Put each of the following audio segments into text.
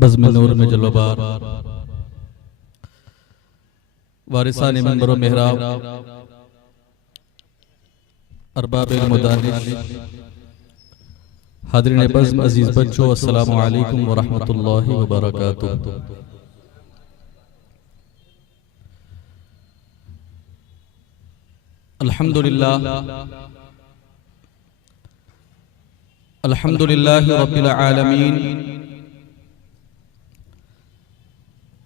बज़्म नूर में जलवाबार वारिसान मंबर मेहराब अरबाब मुदानिश हाज़रीन बज़्म अज़ीज़ बच्चों, अस्सलामु अलैकुम व रहमतुल्लाहि व बरकातुहू। अल्हम्दुलिल्लाह रब्बिल आलमीन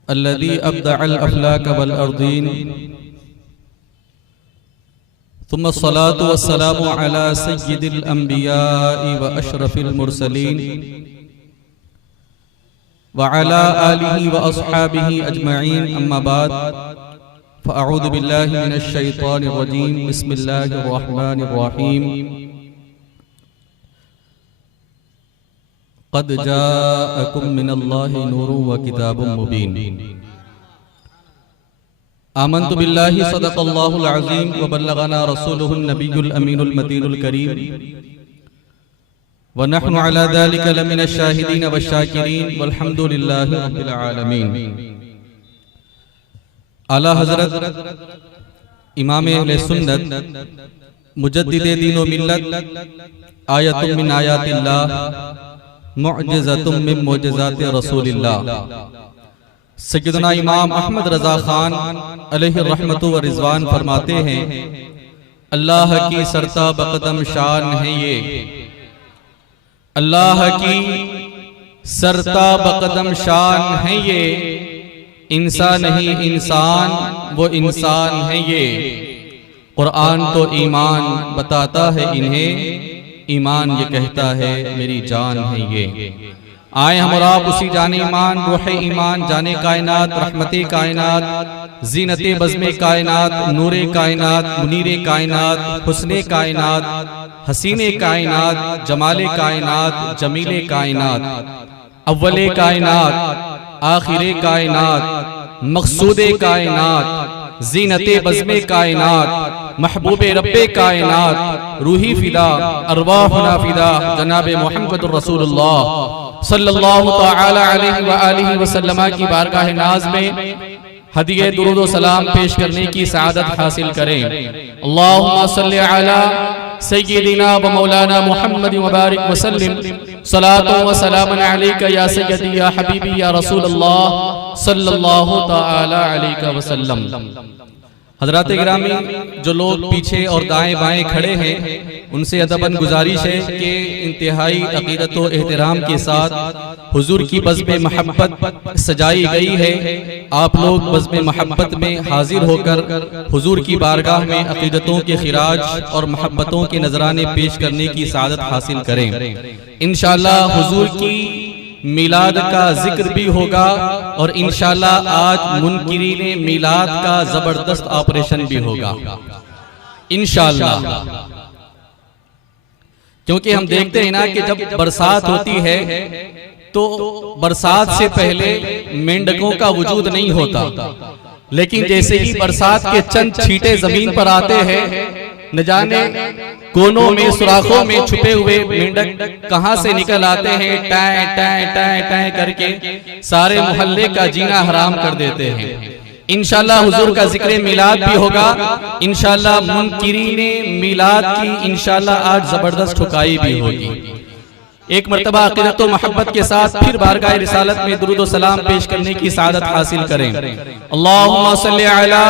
अल्लज़ी अब्दअल अफ़लाक वल अर्दीन सुम्मा अस्सलातु वस्सलामु अला सय्यिदिल अंबियाइ व अशरफिल मुरसलीन व अला आलिहि व अस्हाबिहि अजमईन, अम्मा बाद फ़अऊज़ु बिल्लाहि मिनश शैतानिर रजीम। बिस्मिल्लाहिर रहमानिर रहीम। क़द जाअकुम मिनल्लाहि नूरुन व किताबुम मुबीन। आमन्तु बिल्लाहि सदक़ल्लाहुल अज़ीम व बल्लगना रसूलुहुन नबियुल अमीनुल मतीनुल करीम व नहनु अला ज़ालिका लमिनश शाहिदीन व शाकिरीन वल्हम्दुलिल्लाहि रब्बिल आलमीन। आला हज़रत इमाम अहले सुन्नत मुजद्दिदे दीन व मिल्लत आयतुम मिन आयातिल्लाह मुअजिज़तुम मिन मुअजिज़ाति रसूलिल्लाह सय्यदना इमाम अहमद रज़ा खान अलैहि रहमतु व रिज़वान फरमाते हैं, अल्लाह की सरता बक़दम शान है ये, अल्लाह की सरता बक़दम शान है ये, इंसान नहीं इंसान वो इंसान है ये। कुरान तो ईमान बताता है इन्हें, ईमान ये कहता है मेरी जान है ये। आए हम और आप उसी जाने ईमान, रूह ईमान, जाने कायनात, रहमते कायनात, जीनते बज़्मे कायनात, नूरे कायनात, मुनीरे कायनात, हुस्ने कायनात, हसीने कायनात, जमाले कायनात, जमीले कायनात, अव्वले कायनात, आखिरे कायनात, मक़सूदे कायनात, जीनते बज़्मे कायनात, महबूबे रब्बे कायनात, रूही फिदा अरवाहुना फिदा जनाबे मुहम्मदुर रसूलुल्लाह सल्लल्लाहु तआला अलैहि व आलिहि वसल्लम की बारगाह नाज में हदिये दुरूद व सलाम पेश करने की सआदत हासिल करें। अल्लाहुम्मा सल्लि अला सय्यिदिना व मौलाना मुहम्मद व बारिक व सल्लिम सलातो व सलामन अलैका या सय्यदी या हबीबी या रसूलल्लाह सल्लल्लाहु तआला अलैहि वसल्लम। हज़रात गिरामी, जो लोग पीछे और दाएं बाएं खड़े हैं उनसे अदबन गुजारिश है कि इंतहाई अक़ीदत व एहतराम के साथ हुजूर की बज़्म महब्बत सजाई गई है। आप लोग बज़्म महब्बत में हाजिर होकर हुजूर की बारगाह में अक़ीदतों के खिराज और महब्बतों के नजराने पेश करने की सआदत हासिल करें। इंशाअल्लाह हुजूर की मिलाद का जिक्र भी होगा और इंशाअल्लाह आज मुनकिरीने मिलाद का जबरदस्त ऑपरेशन भी होगा इंशाअल्लाह। क्योंकि हम देखते हैं ना कि जब बरसात होती है तो बरसात से पहले मेंढकों का वजूद नहीं होता, लेकिन जैसे ही बरसात के चंद छींटे जमीन पर आते हैं, न जाने कोनों में सुराखों में छुपे हुए मेंढक कहां से निकल आते हैं, टाए टाए टाए टाए करके सारे मोहल्ले का जीना हराम कर देते हैं। इंशाअल्लाह हुजूर का जिक्र मिलाद भी होगा, इंशाअल्लाह मुनकिरीने मिलाद की इंशाअल्लाह आज जबरदस्त ठुकाई भी होगी। एक मर्तबा अक़ीदत व मोहब्बत के साथ फिर बारगाह रिसालत में दुरूद व सलाम पेश करने की सआदत हासिल करें। अल्लाहुम्मा सल्लि अला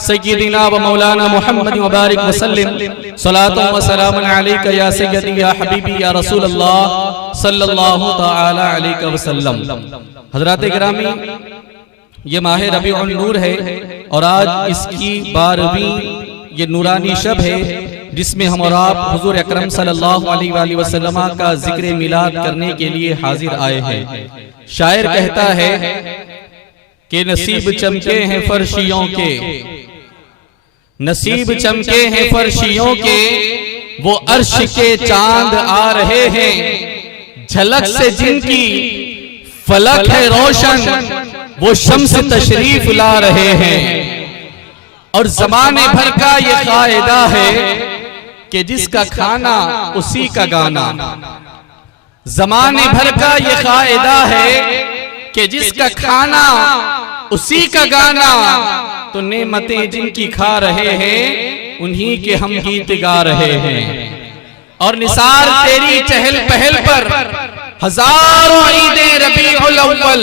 सय्यिदिना व मौलाना मुहम्मद व बारिक व सल्लिम सलातो व सलामन अलैका या सय्यदी या हबीबी या रसूलल्लाह सल्लल्लाहु तआला अलैहि वसल्लम। हज़रात गिरामी, ये माह रबीउन नूर है और आज इसकी 12वीं ये नूरानी शब है जिसमें हम और आप हुजूर अकरम सल्लल्लाहु अलैहि वसल्लम का जिक्र मिलाद करने के लिए हाजिर आए हैं। शायर कहता है कि नसीब चमके हैं फर्शियों के, नसीब चमके हैं फर्शियों के, वो अर्श के चांद आ रहे हैं, झलक से जिनकी फलक है रोशन, वो शम्स तशरीफ ला रहे हैं। और जमाने भर का ये कायदा है कि जिसका खाना उसी का गाना, जमाने भर का ये कायदा है कि जिसका खाना उसी का गाना, तो नेमतें जिनकी खा रहे हैं उन्हीं के हम गीत गा रहे हैं। और निसार तेरी चहल पहल पर हजारों ईदें रबीउल अव्वल,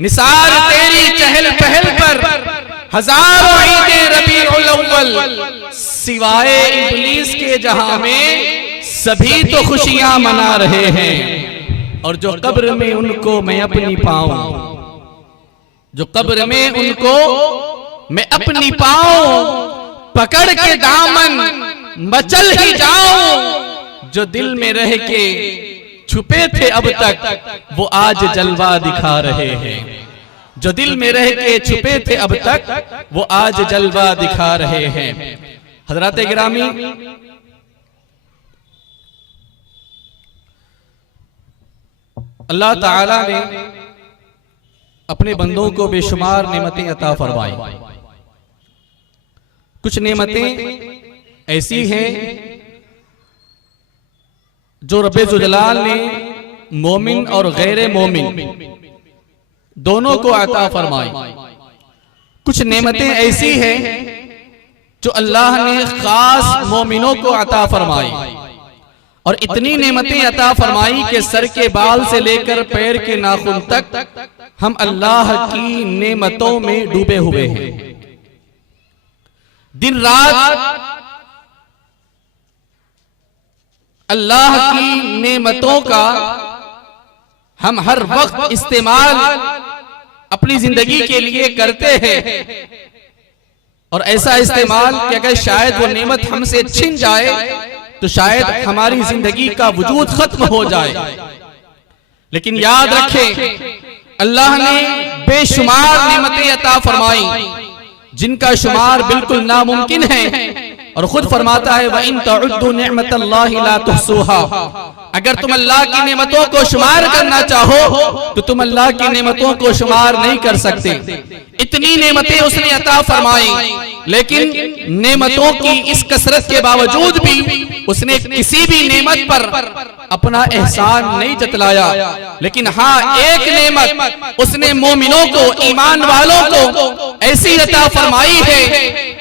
निसार तेरी चहल पहल पर हजारों ईदें रबीउल अव्वल, सिवाय इब्लीस के जहां में सभी तो खुशियां मना रहे हैं। और जो कब्र में उनको मैं अपनी पाऊं, जो कब्र में उनको मैं अपनी पाऊं पकड़ के दामन मचल ही जाऊं, जो दिल में रह के छुपे थे अब तक वो आज जलवा दिखा रहे हैं। जो दिल में रह के छुपे थे अब तक वो आज जलवा दिखा रहे हैं। हजरात गिरामी, अल्लाह ताला ने अपने बंदों को बेशुमार नेमतें अता फरमाई। कुछ नेमतें ऐसी हैं जो रब्बे जुलाल ने मोमिन और गैर मोमिन दोनों को अता फरमाई। कुछ नेमतें ऐसी हैं जो अल्लाह ने खास मोमिनों को अता फरमाई। और इतनी नेमतें अता फरमाई कि सर के बाल से लेकर पैर के नाखून तक हम अल्लाह की नेमतों में डूबे हुए हैं। दिन रात अल्लाह की नेमतों का हम हर वक्त इस्तेमाल अपनी जिंदगी के लिए करते हैं। और ऐसा इस्तेमाल कि अगर शायद वो नेमत हमसे छिन जाए तो शायद हमारी जिंदगी का वजूद खत्म हो जाए। लेकिन याद रखें, अल्लाह ने बेशुमार नेमतें अता फरमाई जिनका शुमार बिल्कुल नामुमकिन है। और खुद फरमाता है व इन तउद्दु निअमतल्लाहि ला तुहसूहा, अगर तुम अल्लाह की नेमतों को शुमार करना चाहो तो तुम अल्लाह की नेमतों को शुमार नहीं कर सकते। इतनी नेमतें उसने अता फरमाई, लेकिन नेमतों की इस कसरत के बावजूद भी उसने किसी भी नेमत पर अपना एहसान नहीं जतलाया। लेकिन हाँ, एक नेमत उसने मोमिनों को, ईमान वालों को ऐसी अता फरमाई है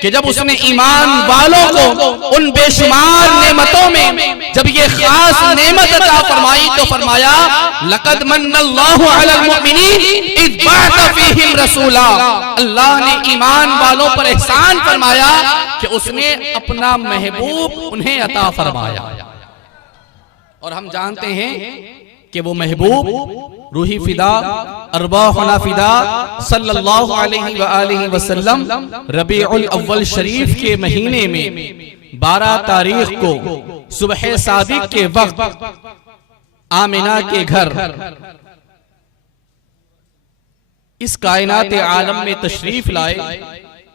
कि जब उसने ईमान वालों को उन बेशुमार नेमतों में जब ये खास नेमत अता फरमाई तो फरमाया लक़द मन्नल्लाहु अलल मुमिनीन इज़ बअथ फ़ीहिम रसूला। अल्लाह ने ईमान वालों पर एहसान फरमाया कि उसने अपना महबूब उन्हें अता फरमाया। और हम जानते हैं कि वो महबूब रूही फिदा अरवाहुना फिदा सल्लल्लाहु अलैहि वसल्लम रबीउल अव्वल शरीफ के महीने में 12 तारीख को सुबह सादिक के वक्त आमिना के घर इस कायनात आलम में तशरीफ लाए।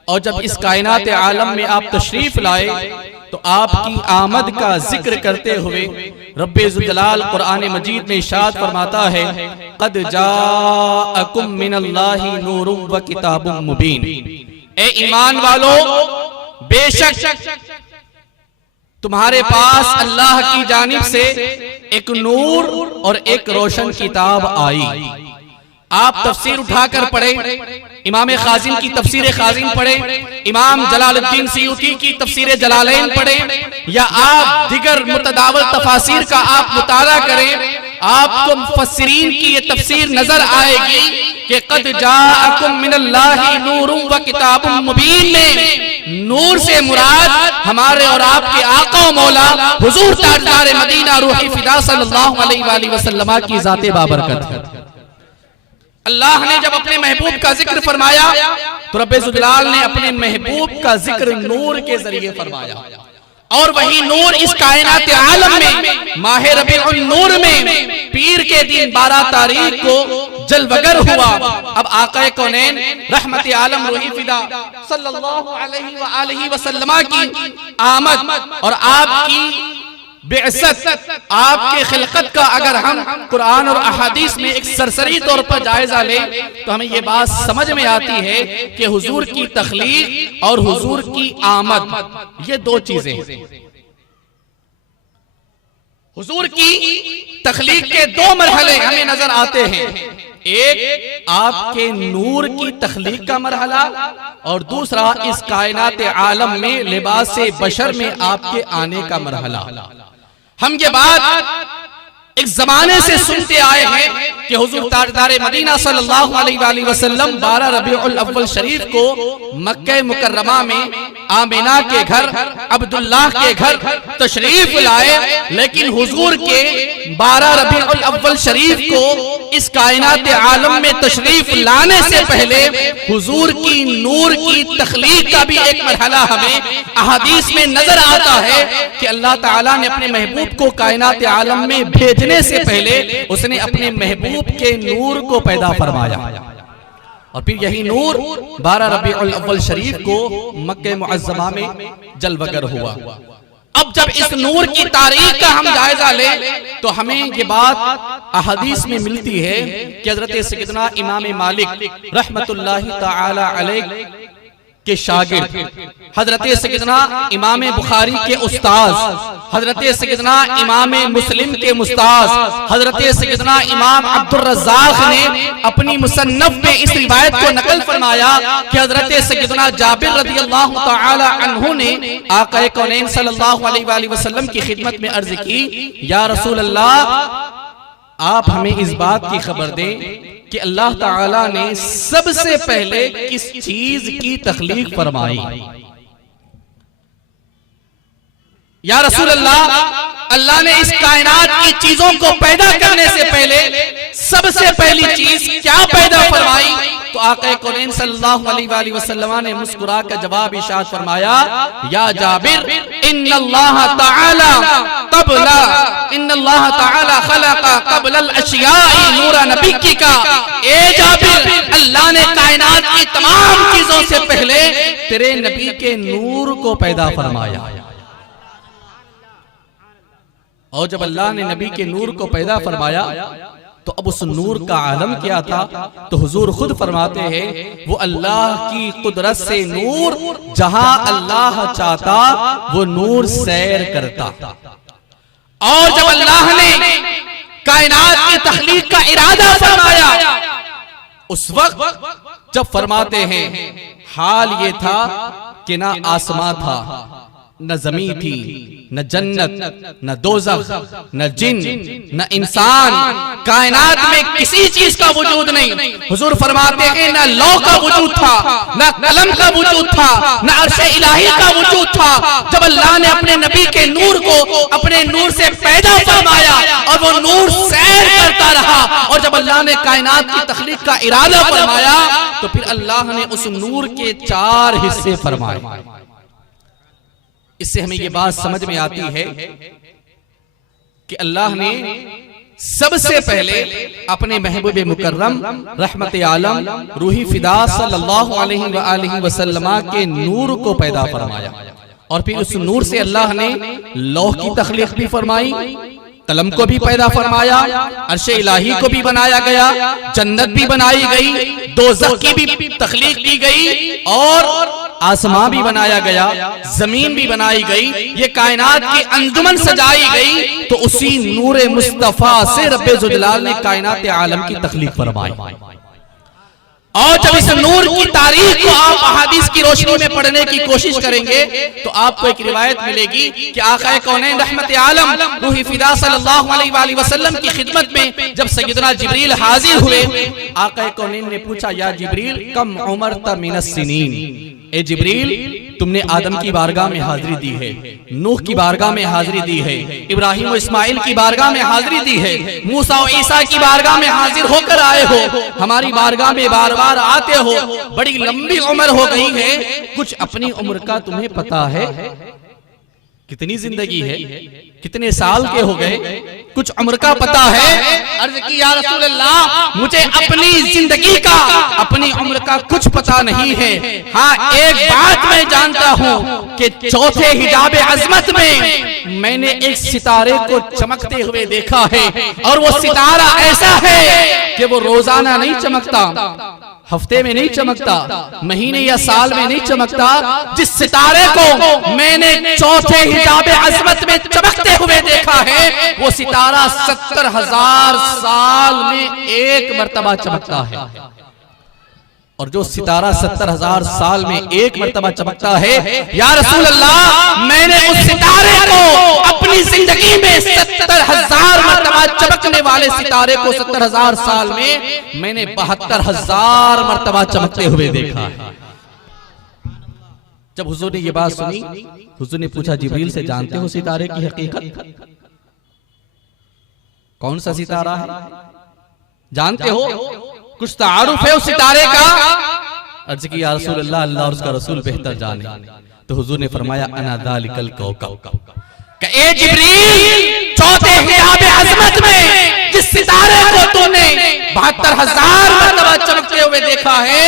और जब इस कायनात आलम में आप तशरीफ लाए तो आपकी आमद का जिक्र करते हुए रब्बे ज़ुल्जलाल कुरान मजीद में इरशाद फरमाता है क़द जाअकुम मिनल्लाहि नूरुम व किताबुम मुबीन। ए ईमान वालों, बेशक तुम्हारे पास अल्लाह की जानिब से एक नूर और एक रोशन किताब आई। आप तफसीर उठाकर पढ़े, इमाम खाजिम की तफसीर खाजिम पढ़े, इमाम जलालुद्दीन सियूती की तफसीर जलालैन पढ़े, या आप दिगर मुतदावल तफासिर का आप मुताला करें, आपको मुफस्सिरीन की ये तफसीर नजर आएगी कि क़द जाअकुम मिनल्लाहि नूरुम व किताबुम मुबीन में नूर से मुराद हमारे और आपके आका मौला हुजूर ताजदार मदीना रूही फिदा सल्लल्लाहु अलैहि वसल्लम की जाते बाबरकत है। अल्लाह ने जब अपने महबूब का जिक्र फरमाया तो रब्बे ज़ुल्जलाल ने अपने महबूब का जिक्र नूर के जरिए फरमाया। और वही नूर इस कायनात आलम में माह रबीउल नूर में पीर के दिन 12 तारीख को जलवगर हुआ। अब आका कौनैन रहमत आलम रूही फिदा सल्लल्लाहु अलैहि वसल्लम की आमद और आपकी बेअसत, आपके खिलकत का अगर हम कुरान और अहादीस में एक सरसरी तौर पर जायजा लें तो हमें ये बात समझ में आती है कि हुजूर की तख्लीक और हुजूर की आमद ये दो चीजें हैं। हुजूर की तख्लीक के दो मरहले हमें नजर आते हैं। एक आपके नूर की तख्लीक का मरहला और दूसरा इस कायनात आलम में लिबास बशर में आपके आने का मरहला। हम ये बात एक जमाने से सुनते आए हैं कि हुजूर ताजदार मदीना सल्लल्लाहु अलैहि वसल्लम 12 रबीउल अव्वल शरीफ को मक्का मुकर्रमा में आमिना के घर अब्दुल्लाह के घर तशरीफ लाए, लेकिन हुजूर के 12 रबीउल अव्वल शरीफ को इस कायनात आलम में तशरीफ लाने से पहले हुजूर की नूर की तख्लीक का भी एक मरहला हमें अहादीस में नजर आता है कि अल्लाह ताला ने अपने महबूब को कायनात आलम में भेजने से पहले उसने अपने महबूब के नूर को पैदा फरमाया और फिर यही नूर 12 रबीउल अव्वल शरीफ को मक्के मुअज्जमा में जलवगर हुआ। अब जब इस नूर की तारीख का हम जायजा लें तो हमें ये बात अहदीस में मिलती है कि हजरत सैयदना इमाम मालिक रहमतुल्लाहि ताला अलैह के शागिर्द हजरत सैयदना इमाम बुखारी के उस्ताद, हजरत सैयदना इमाम मुस्लिम के मुस्ताद, हजरत सैयदना इमाम अब्दुर रज़्ज़ाक़ ने अपनी मुसन्नफ में इस रिवायत को नकल फरमाया कि हजरत सैयदना जाबिर रज़ियल्लाहु ताला अन्हु ने आक़ा कौनैन सल्लल्लाहु अलैहि वसल्लम की खिदमत में अर्ज की, या रसूल अल्लाह, आप हमें इस बात की खबर दें कि अल्लाह ताला ने सबसे पहले किस चीज की तख्लीक फरमाई। या रसूल अल्लाह, अल्लाह ने इस कायनात की चीजों को पैदा करने से पहले सबसे पहली चीज क्या पैदा फरमाई? तो आक़ा कौनैन सल्लल्लाहु अलैहि वसल्लम ने मुस्कुरा कर जवाब इरशाद फरमाया, या जाबिर, इन्नल्लाह ताला खलक़ा क़ब्लल अशियाई नूरा नबिय्यिका। ए जाबिर, अल्लाह ने कायनात की तमाम चीजों से पहले तेरे नबी के नूर को पैदा फरमाया। और जब अल्लाह ने नबी के नूर को पैदा फरमाया तो अब उस नूर का आलम क्या था? तो हुजूर खुद फरमाते हैं, वो अल्लाह की कुदरत से नूर जहां अल्लाह चाहता वो नूर सैर करता। और जब अल्लाह ने कायनात की तख्लीक का इरादा फरमाया उस वक्त जब फरमाते हैं हाल ये था कि ना आसमां था, न जमीन थी, न जन्नत, न दोज़ख, न जिन, न इंसान, कायनात में किसी चीज का वजूद नहीं। हुजूर फरमाते हैं न लौ का वजूद था, न कलम का वजूद था, न अर्शे इलाही का वजूद था। जब अल्लाह ने अपने नबी के नूर को अपने नूर से पैदा फरमाया और वो नूर सैर करता रहा, और जब अल्लाह ने कायनात की तख्लीक का इरादा फरमाया तो फिर अल्लाह ने उस नूर के 4 हिस्से फरमाए। इससे हमें ये बात समझ में आती है कि अल्लाह ने सबसे पहले अपने महबूब मुकर्रम रहमत आलम रूही फिदा सल्लल्लाहु अलैहि वसल्लम के नूर को पैदा फरमाया और फिर उस नूर से अल्लाह ने लौह की तख्लीक भी फरमाई, कलम को भी पैदा फरमाया, अर्शे इलाही को भी बनाया गया, जन्नत भी बनाई गई, दोज़ख की भी तख्लीक की गई और आसमां भी बनाया गया, जमीन भी बनाई गई, ये कायनात की अंजुमन सजाई गई। तो उसी नूरे मुस्तफा से रब्बे ज़ुजलाल ने कायनात आलम की तख्लीक फरमाई। और जब इस नूर की तारीख को आप अहादीस की रोशनी में पढ़ने की कोशिश करेंगे तो आपको एक रिवायत मिलेगी कि आक़ा कौनैन रहमत आलम रूही फिदा सल्लल्लाहु अलैहि वसल्लम की खिदमत में जब सैयदना जिब्रील हाजिर हुए, आक़ा कौनैन ने पूछा, या जिब्रील कम उमरत मिनस सिनीन, ए जिब्रील तुमने आदम की बारगाह में हाजिरी दी है, नूह की बारगाह में हाजिरी दी है, इब्राहिम और इस्माइल की बारगाह में हाजिरी दी है, मूसा और ईसा की बारगाह में हाजिर होकर आए हो, हमारी बारगाह में बार बार आते हो, बड़ी लंबी उम्र हो गई है, कुछ अपनी उम्र का तुम्हें पता है? कितनी जिंदगी है, कितने साल के हो गए, कुछ उम्र का पता है? अर्ज की, या रसूल अल्लाह, मुझे अपनी जिंदगी का, अपनी उम्र का कुछ पता नहीं है। हाँ, एक बात मैं जानता हूँ कि चौथे हिजाब अजमत में मैंने एक सितारे को चमकते हुए देखा है और वो सितारा ऐसा है कि वो रोजाना नहीं चमकता, हफ्ते में नहीं चमकता, महीने या साल में नहीं चमकता। जिस सितारे को मैंने चौथे हिजाब अज़मत में चमकते हुए देखा है, वो सितारा 70,000 साल में एक मर्तबा चमकता है। और जो सितारा 70,000 साल में एक मर्तबा चमकता है, या रसूल अल्लाह, मैंने उस सितारे को अपनी जिंदगी में 70,000 मर्तबा चमकने वाले सितारे को 70,000 साल में मैंने 72,000 मर्तबा चमकते हुए देखा है। जब हुजूर ने ये बात सुनी, हुजूर ने पूछा, जिब्रील से जानते हो सितारे की हकीकत? कौन सा सितारा है, जानते हो? कुछ तारुफ है उस सितारे का? अर्ज की, या रसूल अल्लाह, अल्लाह और उसका रसूल बेहतर जाने। तो हुजूर ने फरमाया, अना दालिकल कौकब। ए जिब्रील, चौथे हिजाब अज़मत में जिस सितारे को तूने 72,000 मर्तबा चमकते हुए देखा है,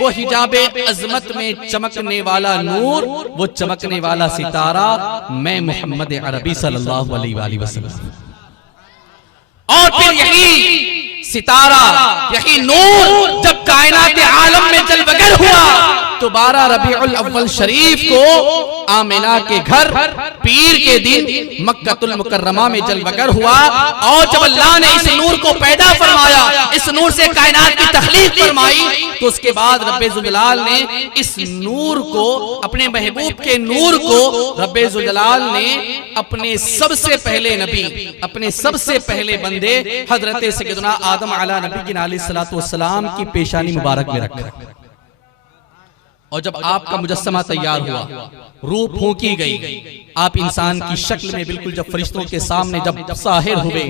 वो हिजाब अज़मत में चमकने वाला नूर, वो चमकने वाला सितारा मैं मोहम्मद अरबी सल्लल्लाहु अलैहि वसल्लम। और फिर यही सितारा, यही नूर जब कायनात आलम में जलवगर हुआ, तो 12 रबीउल अव्वल शरीफ को आमिना के घर पीर के दिन मक्कतुल मुकर्रमा में जलवगर हुआ। और जब अल्लाह ने इस नूर को पैदा फरमाया, इस नूर से कायनात की तख्लीक फरमाई, तो उसके बाद रब्बे ज़ुल-जलाल ने इस नूर को, अपने महबूब के नूर को, रब्बे ज़ुल-जलाल ने अपने सबसे पहले नबी, अपने सबसे पहले बंदे हजरत सैयदना आदम अला नबी अलैहिस्सलातु वस्सलाम की पेशानी मुबारक में रखा। और जब आपका मुजस्समा तैयार हुआ, रूह फूंकी गई, आप इंसान की शक्ल में बिल्कुल जब फरिश्तों के सामने जब ज़ाहिर हुए,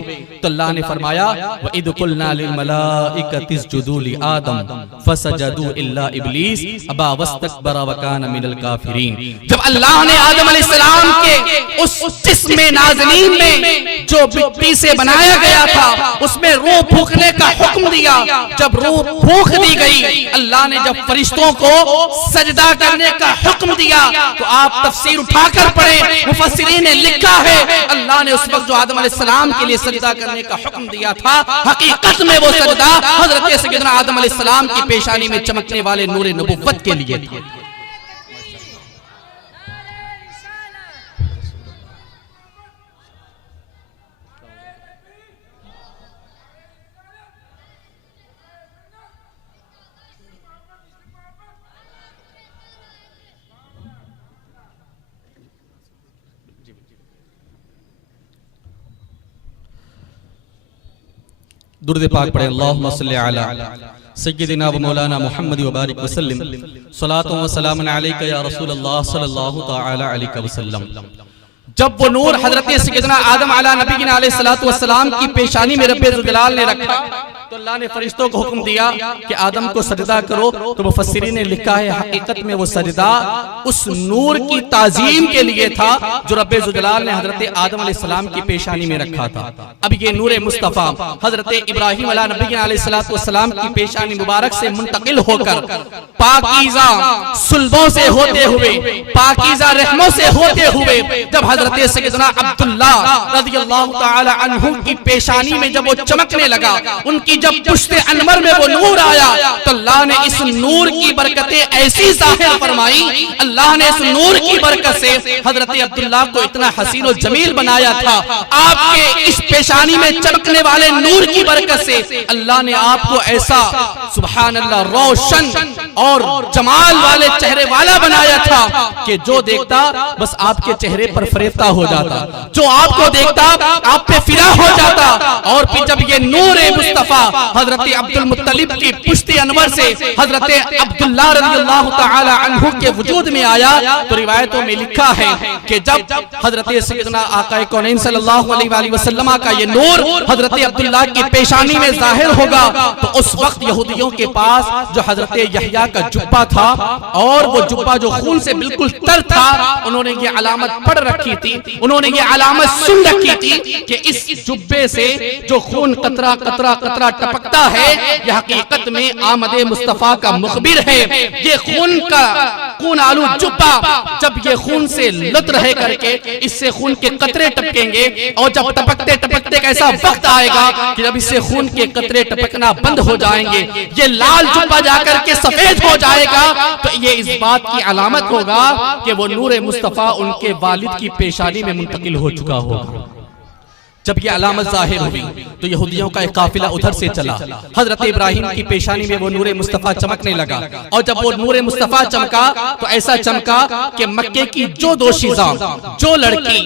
तो अल्लाह ने फरमाया, व इद कुलना लिल मलाइकति इसजुदू लि आदम फसजदू इल्ला इब्लीस अबा वस्तकबरा व कान मिनल काफिरीन। जब अल्लाह ने आदम अलैहिस्सलाम के उस जिस्म नाज़नीन में जो मिट्टी से बनाया गया था, उसमें रूह फूंकने का हुक्म दिया। जब रूह फूंक दी गई, अल्लाह ने जब फरिश्तों को सजदा करने का हुक्म दिया, तो आप तफसीर उठाकर पढ़े, मुफस्सिरीन ने लिखा है, अल्लाह ने उस वक्त जो आदम अलैहिस्सलाम के लिए सजदा करने का हुक्म दिया था, हकीकत में वो सजदा हजरत सैयदना आदम अलैहिस्सलाम की पेशानी में चमकने वाले नूरे नबुव्वत के लिए था। दुरूद पाक पढ़े, अल्लाहुम्मा सल्लि अला सय्यिदिना व मौलाना मुहम्मद व बारिक व सल्लिम सलातो व सलामुन अलैका या रसूलल्लाह सल्लल्लाहु तआला अलैहि वसल्लम। जब वो नूर हजरत सैयदना आदम अला नबी अलैहिस्सलातु वस्सलाम की पेशानी में रब्बे ज़ुल-जलाल ने रखा, तो अल्लाह ने फरिश्तों को हुक्म दिया कि आदम को सजदा करो। तो मुफस्सिरीन ने लिखा है, हकीकत में वो सजदा उस नूर की ताजीम के लिए था जो रब्बे ज़ुल-जलाल ने हजरत आदम अलैहिस्सलाम की पेशानी में रखा था। अब ये नूर मुस्तफ़ा हजरत इब्राहिम अला नबी अलैहिस्सलातु वस्सलाम की पेशानी मुबारक से मुंतकिल होकर पाकीज़ा सुल्बों से होते हुए, पाकीज़ा रहमों से होते हुए, जब हजरत सैयदना अब्दुल्लाह रज़ियल्लाहु तआला अन्हु की पेशानी में जब वो चमकने लगा, उनकी जब पुश्ते अनवर में वो नूर आया, तो अल्लाह ने इस नूर की बरकतें ऐसी ज़ाहिर फरमाई, अल्लाह ने इस नूर की बरकत से हजरत अब्दुल्लाह को इतना हसीन और जमील बनाया था। आपके इस पेशानी में चमकने वाले नूर की बरकत से अल्लाह ने आपको ऐसा सुभान अल्लाह रोशन और जमाल वाले चेहरे वाला बनाया था कि जो देखता बस आपके चेहरे पर फरेफ्ता हो जाता, जो आपको देखता आप पे फिदा हो जाता। और फिर जब ये नूर मुस्तफा हजरत अब्दुल मुत्तलिब की पुश्ते अनवर से हजरत अब्दुल्लाह रज़ियल्लाहु तआला अन्हु के वजूद में आया, तो रिवायतों में लिखा है कि जब हजरत सैयदना आका कौनैन सल्लल्लाहु अलैहि वसल्लम का ये नूर हजरत अब्दुल्लाह की पेशानी में जाहिर होगा, तो उस वक्त यहूदियों के पास जो हजरत यहया का जुब्बा था, और वो जुब्बा जो खून से बिल्कुल तर था, उन्होंने ये अलामत पढ़ रखी थी, उन्होंने ये अलामत सुन रखी थी कि इस जुब्बे से जो खून कतरा कतरा कतरा टपकता है, यह हकीकत में आमदे मुस्तफा का मुखबिर है। ये खून का खून आलू जुब्बा, जब ये खून से लुत रहे करके इससे खून के कतरे टपकेंगे, और जब टपकते टपकते ऐसा वक्त आएगा कि जब इससे खून के कतरे टपकना बंद हो जाएंगे, ये लाल जुब्बा जाकर के सफेद हो जाएगा, तो ये इस बात की अलामत होगा कि वो नूर मुस्तफा उनके वालिद की पेशानी में मुंतकिल हो चुका होगा। जब ये अलामत जाहिर हुई तो यहूदियों का एक काफिला उधर से चला, हजरत इब्राहिम की पेशानी में वो नूर मुस्तफा चमकने लगा, और जब वो नूर मुस्तफा चमका तो ऐसा चमका कि मक्के की जो दोशीज़ा, जो लड़की,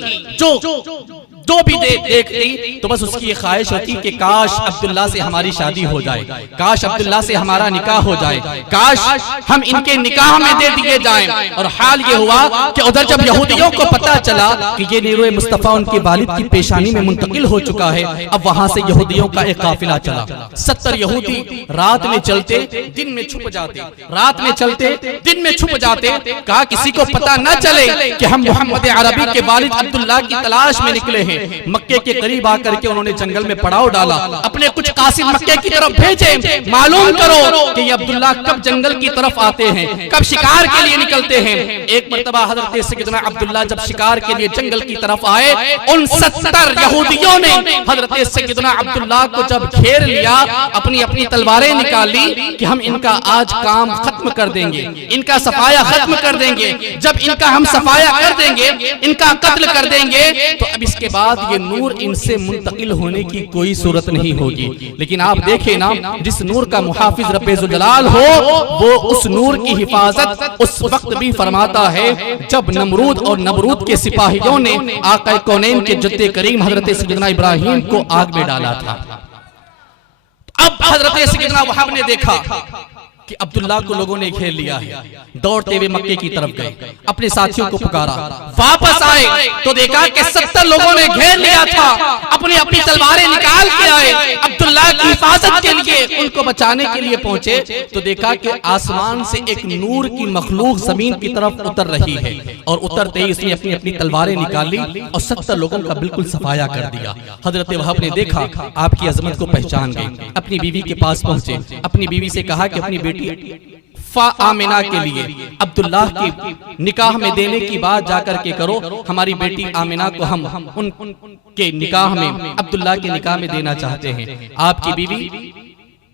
जो भी देखती तो बस उसकी ये ख्वाहिश होती कि काश अब्दुल्ला से हमारी शादी हो जाए, काश अब्दुल्ला से हमारा निकाह हो जाए, काश हम इनके निकाह में दे दिए जाएं। और हाल ये हुआ कि उधर जब यहूदियों को पता चला कि ये नूर मुस्तफा उनके वालिद की पेशानी में मुंतकिल हो चुका है, अब वहां से यहूदियों का एक काफिला चला। 70 यहूदी रात में चलते दिन में छुप जाते, रात में चलते दिन में छुप जाते, कहा किसी को पता न चले कि हम मोहम्मद अरबी के वालिद अब्दुल्ला की तलाश में निकले हैं। मक्के के करीब आकर के उन्होंने जंगल में पड़ाव डाला, अपने कुछ कासिद मक्के की तरफ भेजे, मालूम करो कि ये अब्दुल्ला कब जंगल की तरफ आते हैं, कब शिकार के लिए निकलते हैं। एक मर्तबा हजरत सैयदना अब्दुल्ला जब शिकार के लिए जंगल की तरफ आए, उन 70 यहूदियों ने हजरत सैयदना अब्दुल्ला को जब घेर लिया, अपनी अपनी तलवारें निकाली कि हम इनका आज काम खत्म कर देंगे, इनका सफाया खत्म कर देंगे, जब इनका हम सफाया कर देंगे, इनका कत्ल कर देंगे, तो अब इसके बाद ये नूर इनसे मुंतकिल होने की कोई सूरत नहीं होगी। लेकिन आप देखें ना, जिस नूर का मुहाफिज रब्बे ज़ुल जलाल हो, वो उस नूर की हिफाजत उस वक्त भी फरमाता है जब नमरूद और नमरूद के सिपाहियों ने आका कौनैन के जद्दे करीम हजरत सैयदना इब्राहिम को आग में डाला था। अब हजरत सैयदना वहाब ने देखा कि अब्दुल्ला को लोगों ने घेर लिया है, दौड़ते हुए मक्के की तरफ गए, अपने साथियों को पुकारा, वापस आए तो देखा कि 70 लोगों ने घेर लिया था, अपनी अपनी तलवारें निकाल के आए, अब्दुल्ला की हिफाजत के लिए, उनको बचाने के लिए पहुंचे, तो देखा कि आसमान से एक नूर की मखलूक जमीन की तरफ उतर रही है, और उतरते ही उसने अपनी अपनी तलवारें निकाली और 70 लोगों का बिल्कुल सफाया कर दिया। हजरत वहाब ने देखा, आपकी अजमत को पहचान गए, अपनी बीवी के पास पहुंचे, अपनी बीवी से कहा कि अपनी फा आमिना के लिए अब्दुल्ला की निकाह में देने की बात जाकर के करो, हमारी बेटी आमिना को हम उनके निकाह में, अब्दुल्ला के निकाह में देना चाहते हैं। आपकी बीवी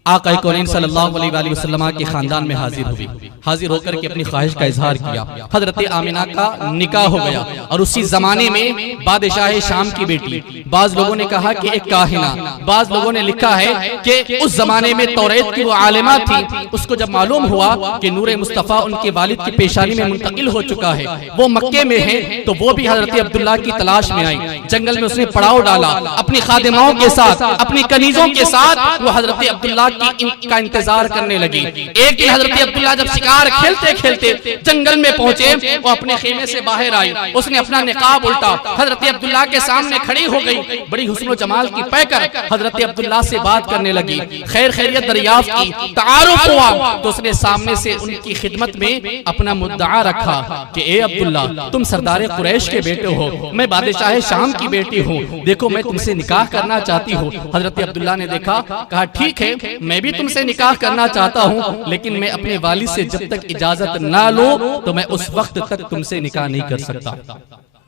आका कौनैन सल्लल्लाहु अलैहि वसल्लम के खानदान में हाजिर हुई, हाजिर होकर के अपनी ख्वाहिश का इजहार किया, हजरत आमिना का निकाह हो गया। और उसी जमाने में बादशाह शाम की बेटी, बाज लोगों ने कहा कि एक काहिना, बाज लोगों ने लिखा है कि उस जमाने में तौरेत की वो आलिमा थी, उसको जब मालूम हुआ कि नूर मुस्तफा उनके वालिद की पेशानी में मुंतकिल हो चुका है, वो मक्के में है, तो वो भी हजरत अब्दुल्ला की तलाश में आई, जंगल में उसने पड़ाव डाला, अपनी खादिमाओं के साथ, अपनी कनीजों के साथ वो हजरत अब्दुल्ला का इंतजार करने लगी। एक दिन हजरत अब्दुल्ला जब शिकार खेलते खेलते जंगल में पहुंचे, वो अपने खेमे से बाहर आई, उसने अपना निकाब उल्टा हजरत अब्दुल्ला के सामने खड़ी हो गई, बड़ी हुस्न जमाल की पैकर हजरत अब्दुल्ला से बात करने लगी, खैर खैरियत दरियाफ्त की, तारुफ हुआ, तो उसने सामने से उनकी खिदमत में अपना मुद्दा रखा कि ए अब्दुल्ला, तुम सरदार कुरैश के बेटे हो, मैं बादशाह शाम की बेटी हूँ, देखो मैं तुमसे निकाह करना चाहती हूँ। हजरत अब्दुल्ला ने देखा, कहा ठीक है, मैं भी तुमसे निकाह करना चाहता हूँ, लेकिन मैं अपने वालिद से जब तक इजाजत ना लूं तो मैं उस वक्त तक तुमसे निकाह नहीं कर सकता।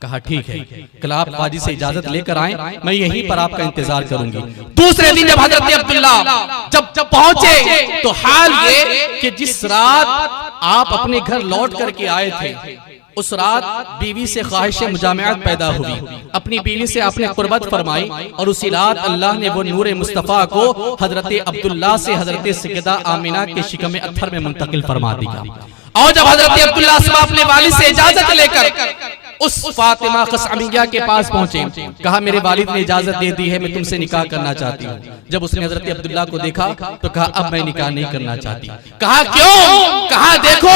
कहा ठीक है, कल आप वाजी से इजाजत लेकर आए, मैं यहीं पर आपका इंतजार करूंगी। दूसरे दिन जब हजरत अब्दुल्ला जब पहुंचे तो हाल ये कि जिस रात आप अपने घर लौट करके आए थे, उस रात बीवी से ख्वाहिश मुजामअत पैदा हुई, अपनी बीवी से आपने कुर्बत फरमाई, और उसी रात अल्लाह ने वो नूर मुस्तफ़ा को हजरत अब्दुल्ला से हजरत सैयदा आमिना के शिकम अत्थर में मुंतकिल फरमा दिया। और जब हजरत अब्दुल्ला अपने वालिद से इजाजत लेकर उस फातिमा क़स्अमिया के पास पहुंचे, कहा मेरे वालिद ने इजाजत दे दी है, मैं तुमसे निकाह करना चाहती हूँ। जब उसने हजरत अब्दुल्ला को देखा तो कहा अब मैं निकाह नहीं करना चाहती। कहा क्यों? कहा देखो,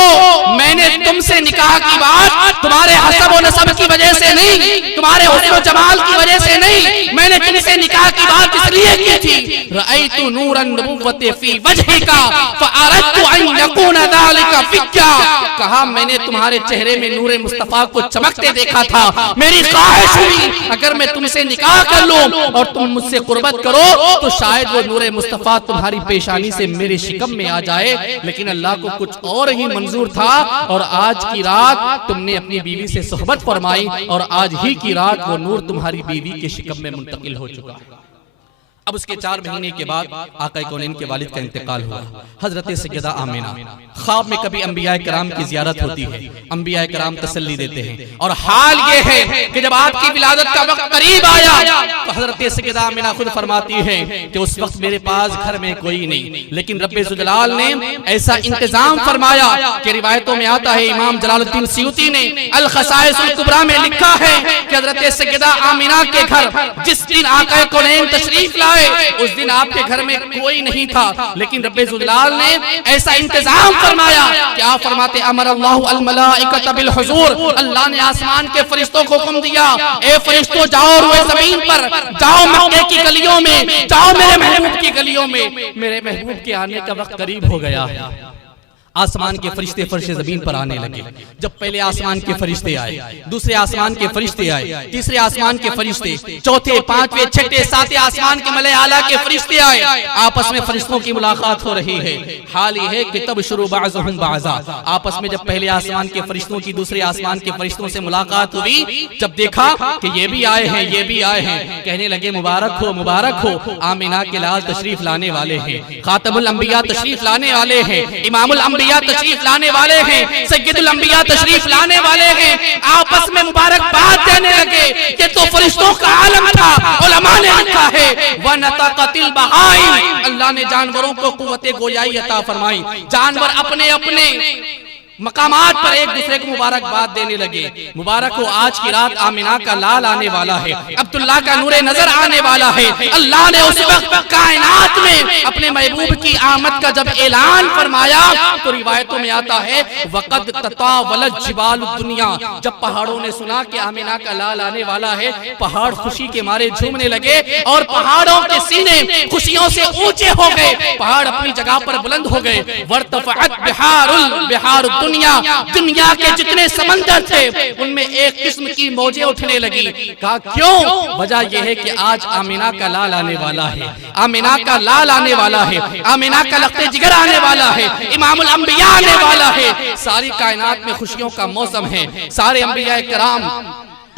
मैंने तुमसे निकाह की बात तुम्हारे हसब और नसब की वजह से नहीं, तुम्हारे हुस्न और जमाल की वजह से नहीं, मैंने तुमसे निकाह की बात इसलिए की थी, रअयतु नूरन नबुव्वति फी वजहिका फअरदतु अन यकून ज़ालिका फिक्का। कहा मैंने तुम्हारे चेहरे में नूर मुस्तफा को चमकते रखते देखा था। मेरी ख्वाहिश हुई अगर मैं तुमसे निकाह कर लूं और तुम मुझसे कुर्बत करो तो शायद वो नूरे मुस्तफा तुम्हारी पेशानी से मेरे शिकम में आ जाए, लेकिन अल्लाह को कुछ और ही मंजूर था और आज की रात तुमने अपनी बीवी से सोहबत फरमाई और आज ही की रात वो नूर तुम्हारी बीवी के शिकम में मुंतकिल हो चुका है। अब उसके 4 महीने के बाद आका कौनैन के वालिद का इंतकाल हुआ। हजरत सैयदा आमिना ख्वाब में कभी अंबिया कराम की जियारत होती है, अंबिया कराम तसल्ली देते हैं और हाल ये है कि जब आपकी विलादत का वक्त करीब आया तो हजरत सैयदा आमिना खुद फरमाती है कि उस वक्त मेरे पास घर में कोई नहीं, लेकिन रब्बे ज़ुजलाल ने ऐसा इंतजाम फरमाया कि रिवायतों में आता है, इमाम जलालुद्दीन सियूती ने अल खसाइसुल कुबरा में लिखा है कि हजरत सैयदा आमिना के घर जिस दिन आका कौनैन तशरीफ लाए उस दिन आपके घर में कोई नहीं था, लेकिन रब्बे ज़ुजलाल ने ऐसा इंतजाम फरमाया। क्या फरमाते, अमरल्लाहु अल मलाइकत बिल हुजूर, अल्लाह ने आसमान के फरिश्तों को हुक्म दिया, ए फरिश्तों जाओ रुए जमीन पर, जाओ मक्के की गलियों में, जाओ मेरे महबूब की गलियों में, मेरे महबूब के आने का वक्त करीब हो गया है। आसमान के फरिश्ते फर्श जमीन पर आने लगे। जब पहले आसमान के फरिश्ते आए, दूसरे आसमान के फरिश्ते आए, तीसरे आसमान के फरिश्ते, चौथे, पांचवे, छठे, सातवें आसमान के मले आला के फरिश्ते आए। आपस में फरिश्तों की मुलाकात हो रही है। हाल ये है कि तब शुरू बाज़ुहुम बाज़ा, आपस में जब पहले आसमान के फरिश्तों की दूसरे आसमान के फरिश्तों से मुलाकात हुई, जब देखा कि ये भी आए हैं, ये भी आए हैं, कहने लगे मुबारक हो, मुबारक हो, आमिना के लाल तशरीफ लाने वाले हैं, खातमुल अंबिया तशरीफ लाने वाले हैं, इमामुल अंबिया तशरीफ लाने वाले हैं, सैयदुल अंबिया तशरीफ लाने वाले हैं। आपस में मुबारकबाद देने लगे। ये तो फरिश्तों का आलम था। उलमा ने लिखा है वनतक़तिल बहाइम, अल्लाह ने जानवरों को कुव्वते गोयाई अता फरमाई। जानवर अपने अपने मकामात पर एक दूसरे को मुबारकबाद देने लगे। मुबारक हो, आज की रात आमिना का लाल आने वाला है, अब्दुल्ला का नूरे नजर आने वाला है। अल्लाह ने उस वक्त कायनात में अपने महबूब की आमद का जब ऐलान फरमाया तो रिवायतों में आता है वक़द ततावलत जिबालुद दुनिया, जब पहाड़ों ने सुना कि आमिना का लाल आने वाला है, पहाड़ खुशी के मारे झूमने लगे और पहाड़ों के सीने खुशियों से ऊंचे हो गए, पहाड़ अपनी जगह पर बुलंद हो गए। वर्तफ़अत बिहारुद दुनिया के जितने समंदर थे उनमें एक किस्म की मौजें उठने लगी। कहा क्यों? वजह यह है कि आज आमिना का लाल आने वाला है, आमिना का लाल आने वाला है, आमिना का लख्ते जिगर आने वाला है, इमामुल अंबिया आने वाला है। सारी कायनात में खुशियों का मौसम है। सारे अंबिया कराम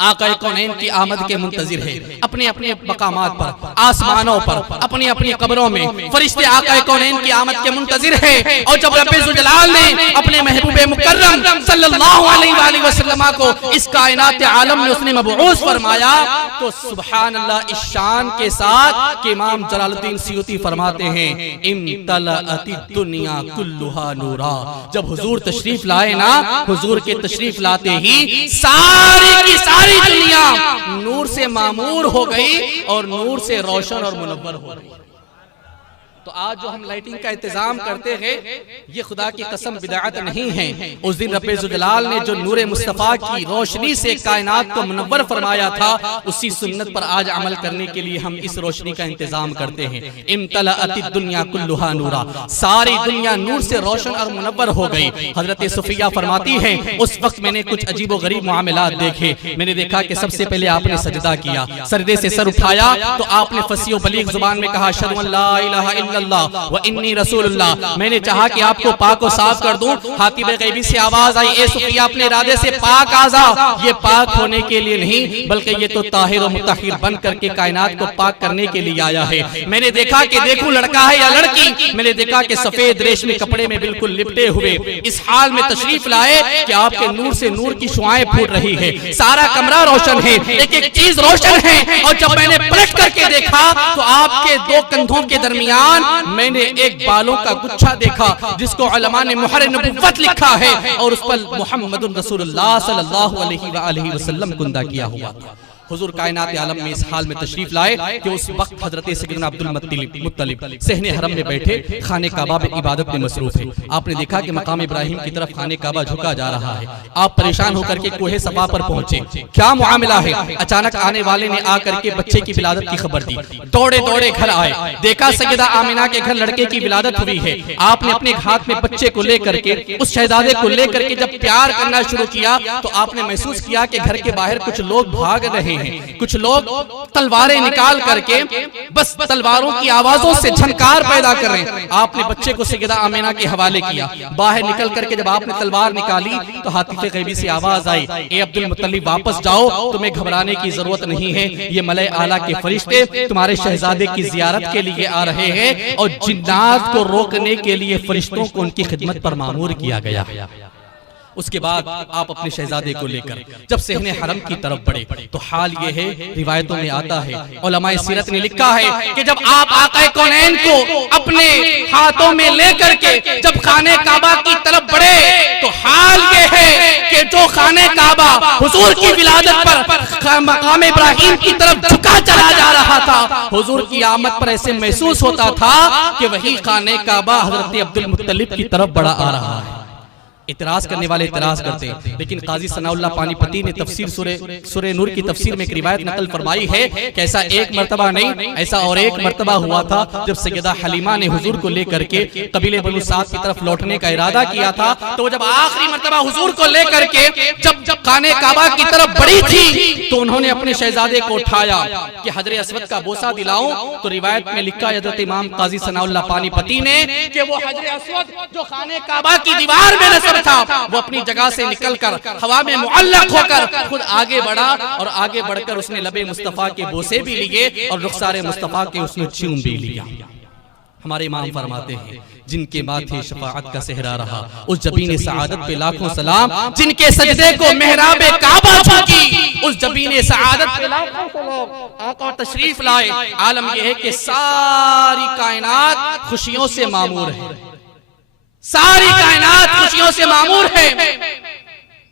आका कौनैन की आमद के मुंतजिर है। अपने अपने मकामात पर, आसमानों पर, अपनी अपनी कब्रों में फरिश्ते आका कौनैन की आमद के मुंतजिर है। और जब रब्बे ज़ुजलाल ने अपने महबूब मुकर्रम सल्लल्लाहु अलैहि वसल्लम को इस कायनात आलम में उसने मबऊस फरमाया तो सुभान अल्लाह, इस शान के साथ कि इमाम जलालुद्दीन सियूती फरमाते हैं इम्तलअति दुनिया कुल्लुहा नूरा, जब हुजूर तशरीफ लाए ना, हुजूर के तशरीफ लाते ही सारी की सारी दुनिया नूर से मामूर हो गई और नूर से रोशन और मुनव्वर हो गई। तो आज जो हम लाइटिंग का इंतजाम करते हैं ये खुदा की कसम बिदअत नहीं है। उस दिन रब्बे ज़ुजलाल ने जो नूरे मुस्तफ़ा की रोशनी से कायनात को मुनव्वर फरमाया था, उसी सुन्नत पर आज अमल करने के लिए हम इस रोशनी का इंतजाम करते हैं। इम्तलअति दुनिया कुल्लुहा नूरा, सारी दुनिया नूर से रोशन और मुनव्वर हो गई। हजरत सुफिया फरमाती है उस वक्त मैंने कुछ अजीब व गरीब मामलात देखे। मैंने देखा कि सबसे पहले आपने सजदा किया, सजदे से सर उठाया तो आपने फसी व बलीग जुबान में कहा अशहदु अन ला इलाहा इल्लल्लाह व इन्नी रसूलुल्लाह। मैंने चाहा कि आपको पाक व साफ कर दूं। हातिब गैबी से आवाज आई, ए सुफिया अपने इरादे से पाक आजा। ये पाक होने के लिए नहीं बल्कि ये तो ताहिर व मुतहिर बन करके कायनात को पाक करने के लिए आया है। मैंने देखा कि देखूं लड़का है या लड़की, मैंने देखा कि सफेद रेशमी कपड़े में बिल्कुल लिपटे हुए इस हाल में तशरीफ लाए कि आपके नूर से नूर की शुआएं फूट रही है, सारा कमरा रोशन है, एक एक चीज रोशन है। और जब मैंने पलट करके देखा तो आपके दो कंधों के दरमियान मैंने एक बालों का गुच्छा देखा जिसको उलमा ने मुहर नबुव्वत लिखा है और उस पर मुहम्मदुर रसूलुल्लाह सल्लल्लाहु अलैहि वसल्लम कुंदा किया हुआ। हुजूर कायनात आलम में इस हाल में तशरीफ लाए कि उस वक्त हजरत सैयदना अब्दुल मुत्तलिब सहने हरम में बैठे खाने काबा में इबादत में मसरूफ है। आपने देखा कि मकाम इब्राहिम की तरफ खाने काबा झुका जा रहा है। आप परेशान होकर के कोहे सफा पर पहुंचे, क्या मामला है? अचानक आने वाले ने आकर के बच्चे की विलादत की खबर दी। दौड़े दौड़े घर आए, देखा सैयदा आमिना के घर लड़के की विलादत हुई है। आपने अपने हाथ में बच्चे को लेकर के, उस शहजादे को लेकर के जब प्यार करना शुरू किया तो आपने महसूस किया कि घर के बाहर कुछ लोग भाग रहे हैं, कुछ लोग तलवारें निकाल करके बस तलवारों की आवाजों से झनकार पैदा कर रहे हैं। आपने बच्चे को सैयदा आमिना के हवाले किया। बाहर निकल करके जब आपने तलवार निकाली तो हातिफे गैबी से आवाज आई, ए अब्दुल मुत्तलिब वापस जाओ, तुम्हें घबराने की जरूरत नहीं है। ये मलय आला के फरिश्ते तुम्हारे शहजादे की जियारत के लिए आ रहे हैं और जिन्नात को रोकने के लिए फरिश्तों को उनकी खिदमत पर मामूर किया गया। उसके बाद आप अपने शहजादे को लेकर जब सहने हरम की तरफ बढ़े तो हाल ये है, रिवायतों में आता है, उलमाए सीरत ने लिखा है कि जब आप आक़ाए कौनैन को अपने हाथों में लेकर के जब खाने काबा की तरफ बढ़े तो हाल ये है कि जो खाने काबा हुजूर की विलादत पर मकाम इब्राहिम की तरफ झुका चला जा रहा था, हुजूर की आमद पर ऐसे महसूस होता था कि वही खाने काबा हजरत अब्दुल मुत्तलिब की तरफ बढ़ा आ रहा है। इतराज करने वाले इतराज करते हैं, लेकिन काजी सनाउल्लाह पानीपती ने तफसीर सूरे नूर की तफसीर में एक रिवायत नकल फरमाई है कि ऐसा एक मर्तबा नहीं, ऐसा और एक मर्तबा हुआ था जब सैयदा हलीमा ने हुजूर को लेकर के कबीले बनु साद की तरफ लौटने का इरादा किया था। तो जब आखिरी मर्तबा हुजूर को लेकर के जब खाने काबा की तरफ बढ़ी थी तो उन्होंने अपने शहजादे को उठाया कि हजरे अस्वद का बोसा दिलाऊं। तो रिवायत में लिखा हजरत इमाम काजी सनाउल्लाह पानीपती ने कि वो हजरे अस्वद जो खाने काबा की दीवार में नजर था वो अपनी जगह से निकलकर हवा में मुअल्लक होकर खुद आगे बढ़ा और आगे बढ़कर उसने लबे मुस्तफा के बोसे भी लिए और रुखसारे मुस्तफा के उसने चूम भी लिया। हमारे इमाम फरमाते हैं, जिनके माथे शफाअत का सहरा रहा उस जबीन सआदत पे लाखों सलाम, जिनके सजदे को मेहराबे काबा झुकी उस जबीन सआदत पे लाखों सलाम। आका तशरीफ लाए। आलम यह है कि सारी कायनात खुशियों से मामूर है, सारी कायनात खुशियों से मामूर है।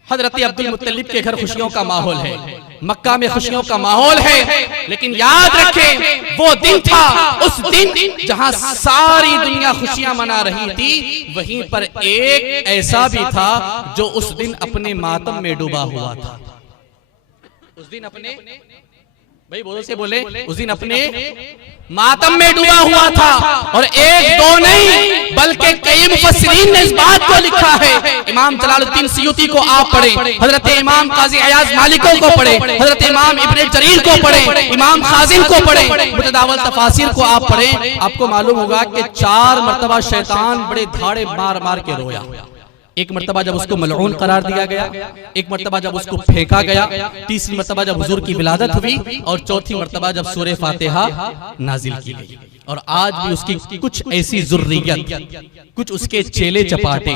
हजरत अब्दुल मुत्तलिब के घर खुशियों का माहौल है, मक्का में खुशियों का माहौल है, लेकिन याद रखें वो दिन था, उस दिन जहां सारी दुनिया खुशियां मना रही थी, वहीं पर एक ऐसा भी था जो उस दिन अपने मातम में डूबा हुआ था। उस दिन अपने भाई बोलो से बोले, उस दिन अपने मातम में डूबा हुआ था। और एक दो नहीं बल्कि कई मुफस्सिरीन ने इस बात को लिखा है। इमाम जलालुद्दीन सियूती को आप पढ़े, हजरत इमाम काजी अयाज मालिको को पढ़े, हजरत इमाम इब्ने जरीर को पढ़े, इमाम खाजिम को पढ़े, मुतदावल तफासिर को आप पढ़े, आपको मालूम होगा कि 4 मरतबा शैतान बड़े धाड़े मार मार के रोया। एक मर्तबा जब उसको मलऊन करार दिया गया, एक मर्तबा जब उसको फेंका गया, तीसरी मर्तबा जब हुजूर की विलादत हुई और चौथी मर्तबा जब सूरह फातिहा नाजिल की गई। और आज भी उसकी कुछ ऐसी जुर्रियत, कुछ उसके चेले चपाटे,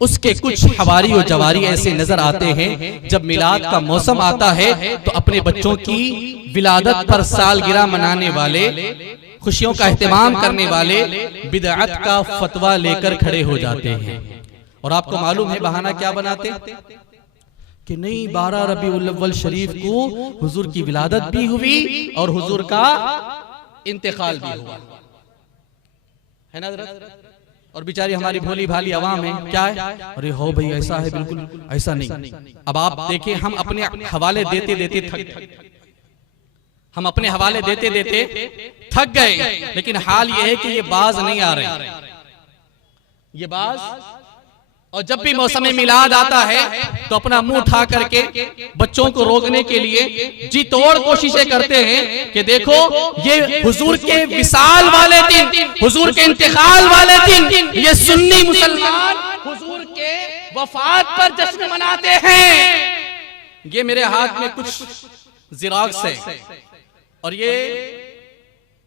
उसके कुछ हवारी और जवारी ऐसे नजर आते हैं, जब मिलाद का मौसम आता है तो अपने बच्चों की विलादत पर सालगिरह मनाने वाले, खुशियों का एहतमाम करने वाले बिदअत का फतवा लेकर खड़े हो जाते हैं। और आपको मालूम है बहाना क्या बनाते कि नहीं 12 रबीउल अव्वल शरीफ को हुजूर की विलादत भी हुई और हुजूर का इंतकाल भी हुआ है ना। और बेचारी हमारी भोली भाली आवाम है, क्या है, अरे हो भाई ऐसा है, बिल्कुल ऐसा नहीं। अब आप देखिए, हम अपने हवाले देते देते थक गए, लेकिन हाल यह है कि ये बाज नहीं आ रहे, ये बाज। और जब भी मौसम मिलाद आता है तो अपना मुंह उठा करके बच्चों को रोकने के लिए जी तोड़ कोशिशें करते हैं कि देखो ये हुजूर के विसाल वाले दिन, हुजूर के इंतकाल वाले दिन, ये सुन्नी मुसलमान हुजूर के वफात पर जश्न मनाते हैं। ये मेरे हाथ में कुछ जिराक्स है और ये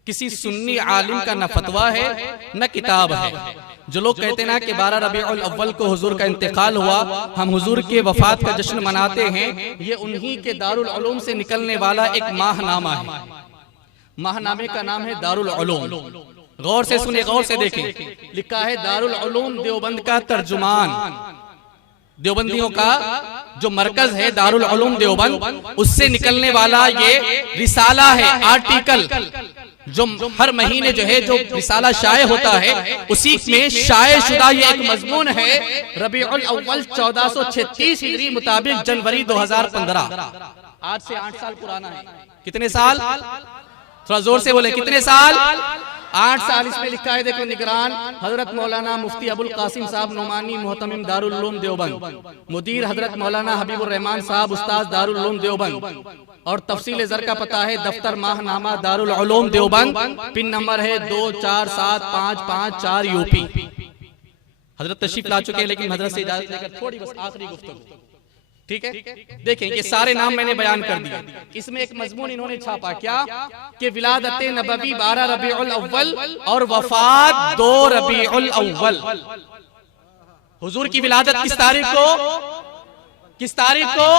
किसी सुन्नी आलिम का न फतवा है न किताब है। जो लोग कहते ना कि 12 रबीउल अव्वल को हुजूर का इंतकाल हुआ, हम हुजूर के वफात का जश्न मनाते हैं, ये उन्हीं के दारुल उलूम से निकलने वाला एक माहनामा है। माहनामे का नाम है दारुल उलूम। गौर से सुने, गौर से देखें, लिखा है दारुल उलूम देवबंद का तर्जुमान, देवबंदियों का जो मरकज है दारुल उलूम देवबंद, उससे निकलने वाला ये रिसाला है, आर्टिकल जो हर महीने जो है जो रिसाला शाये होता है, उसी में शाये शुदा ये एक मजमून है रबीउल अव्वल 1436 हिजरी मुताबिक जनवरी 2015, आज से 8 साल पुराना है। कितने साल? थोड़ा जोर से बोले, कितने साल? 8 साल। इसमें लिखा है, देखो, निगरान हजरत मौलाना मुफ्ती अबुल कासिम साहब नोमानी मोहतमिम दारुल उलूम देवबंद, मुदीर हजरत मौलाना हबीबुर रहमान साहब उस्ताद दारुल उलूम देवबंद, और तफसील ज़र का पता है दफ्तर माहनामा दारुल उलूम देवबंद, पिन नंबर है 247554 यूपी। हजरत तशरीफ ला चुके हैं, लेकिन हजरत से इजाजत लेकर थोड़ी बस आखिरी गुफ्तगू, ठीक है? देखें, ये सारे नाम मैंने बयान कर दिया। इसमें एक मजमून इन्होंने छापा, क्या कि विलादत नबवी 12 रबीउल अव्वल और वफात 2 रबीउल अव्वल। हुजूर की विलादत किस तारीख को? किस तारीख को?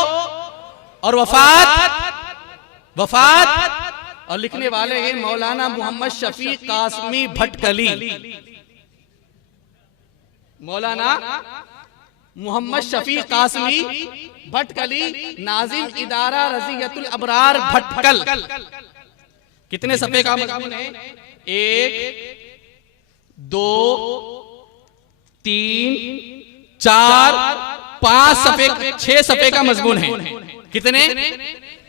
और वफात और लिखने वाले हैं मौलाना मोहम्मद शफी कासमी भटकली। मौलाना मोहम्मद शफी कासमी भटकली, नाजिम इदारा रज़ियतुल अबरार भटकल। कितने सफ़े का मजमून है? 1 2 3 4 5 सफ़े, 6 सफ़े का मजमून है। कितने?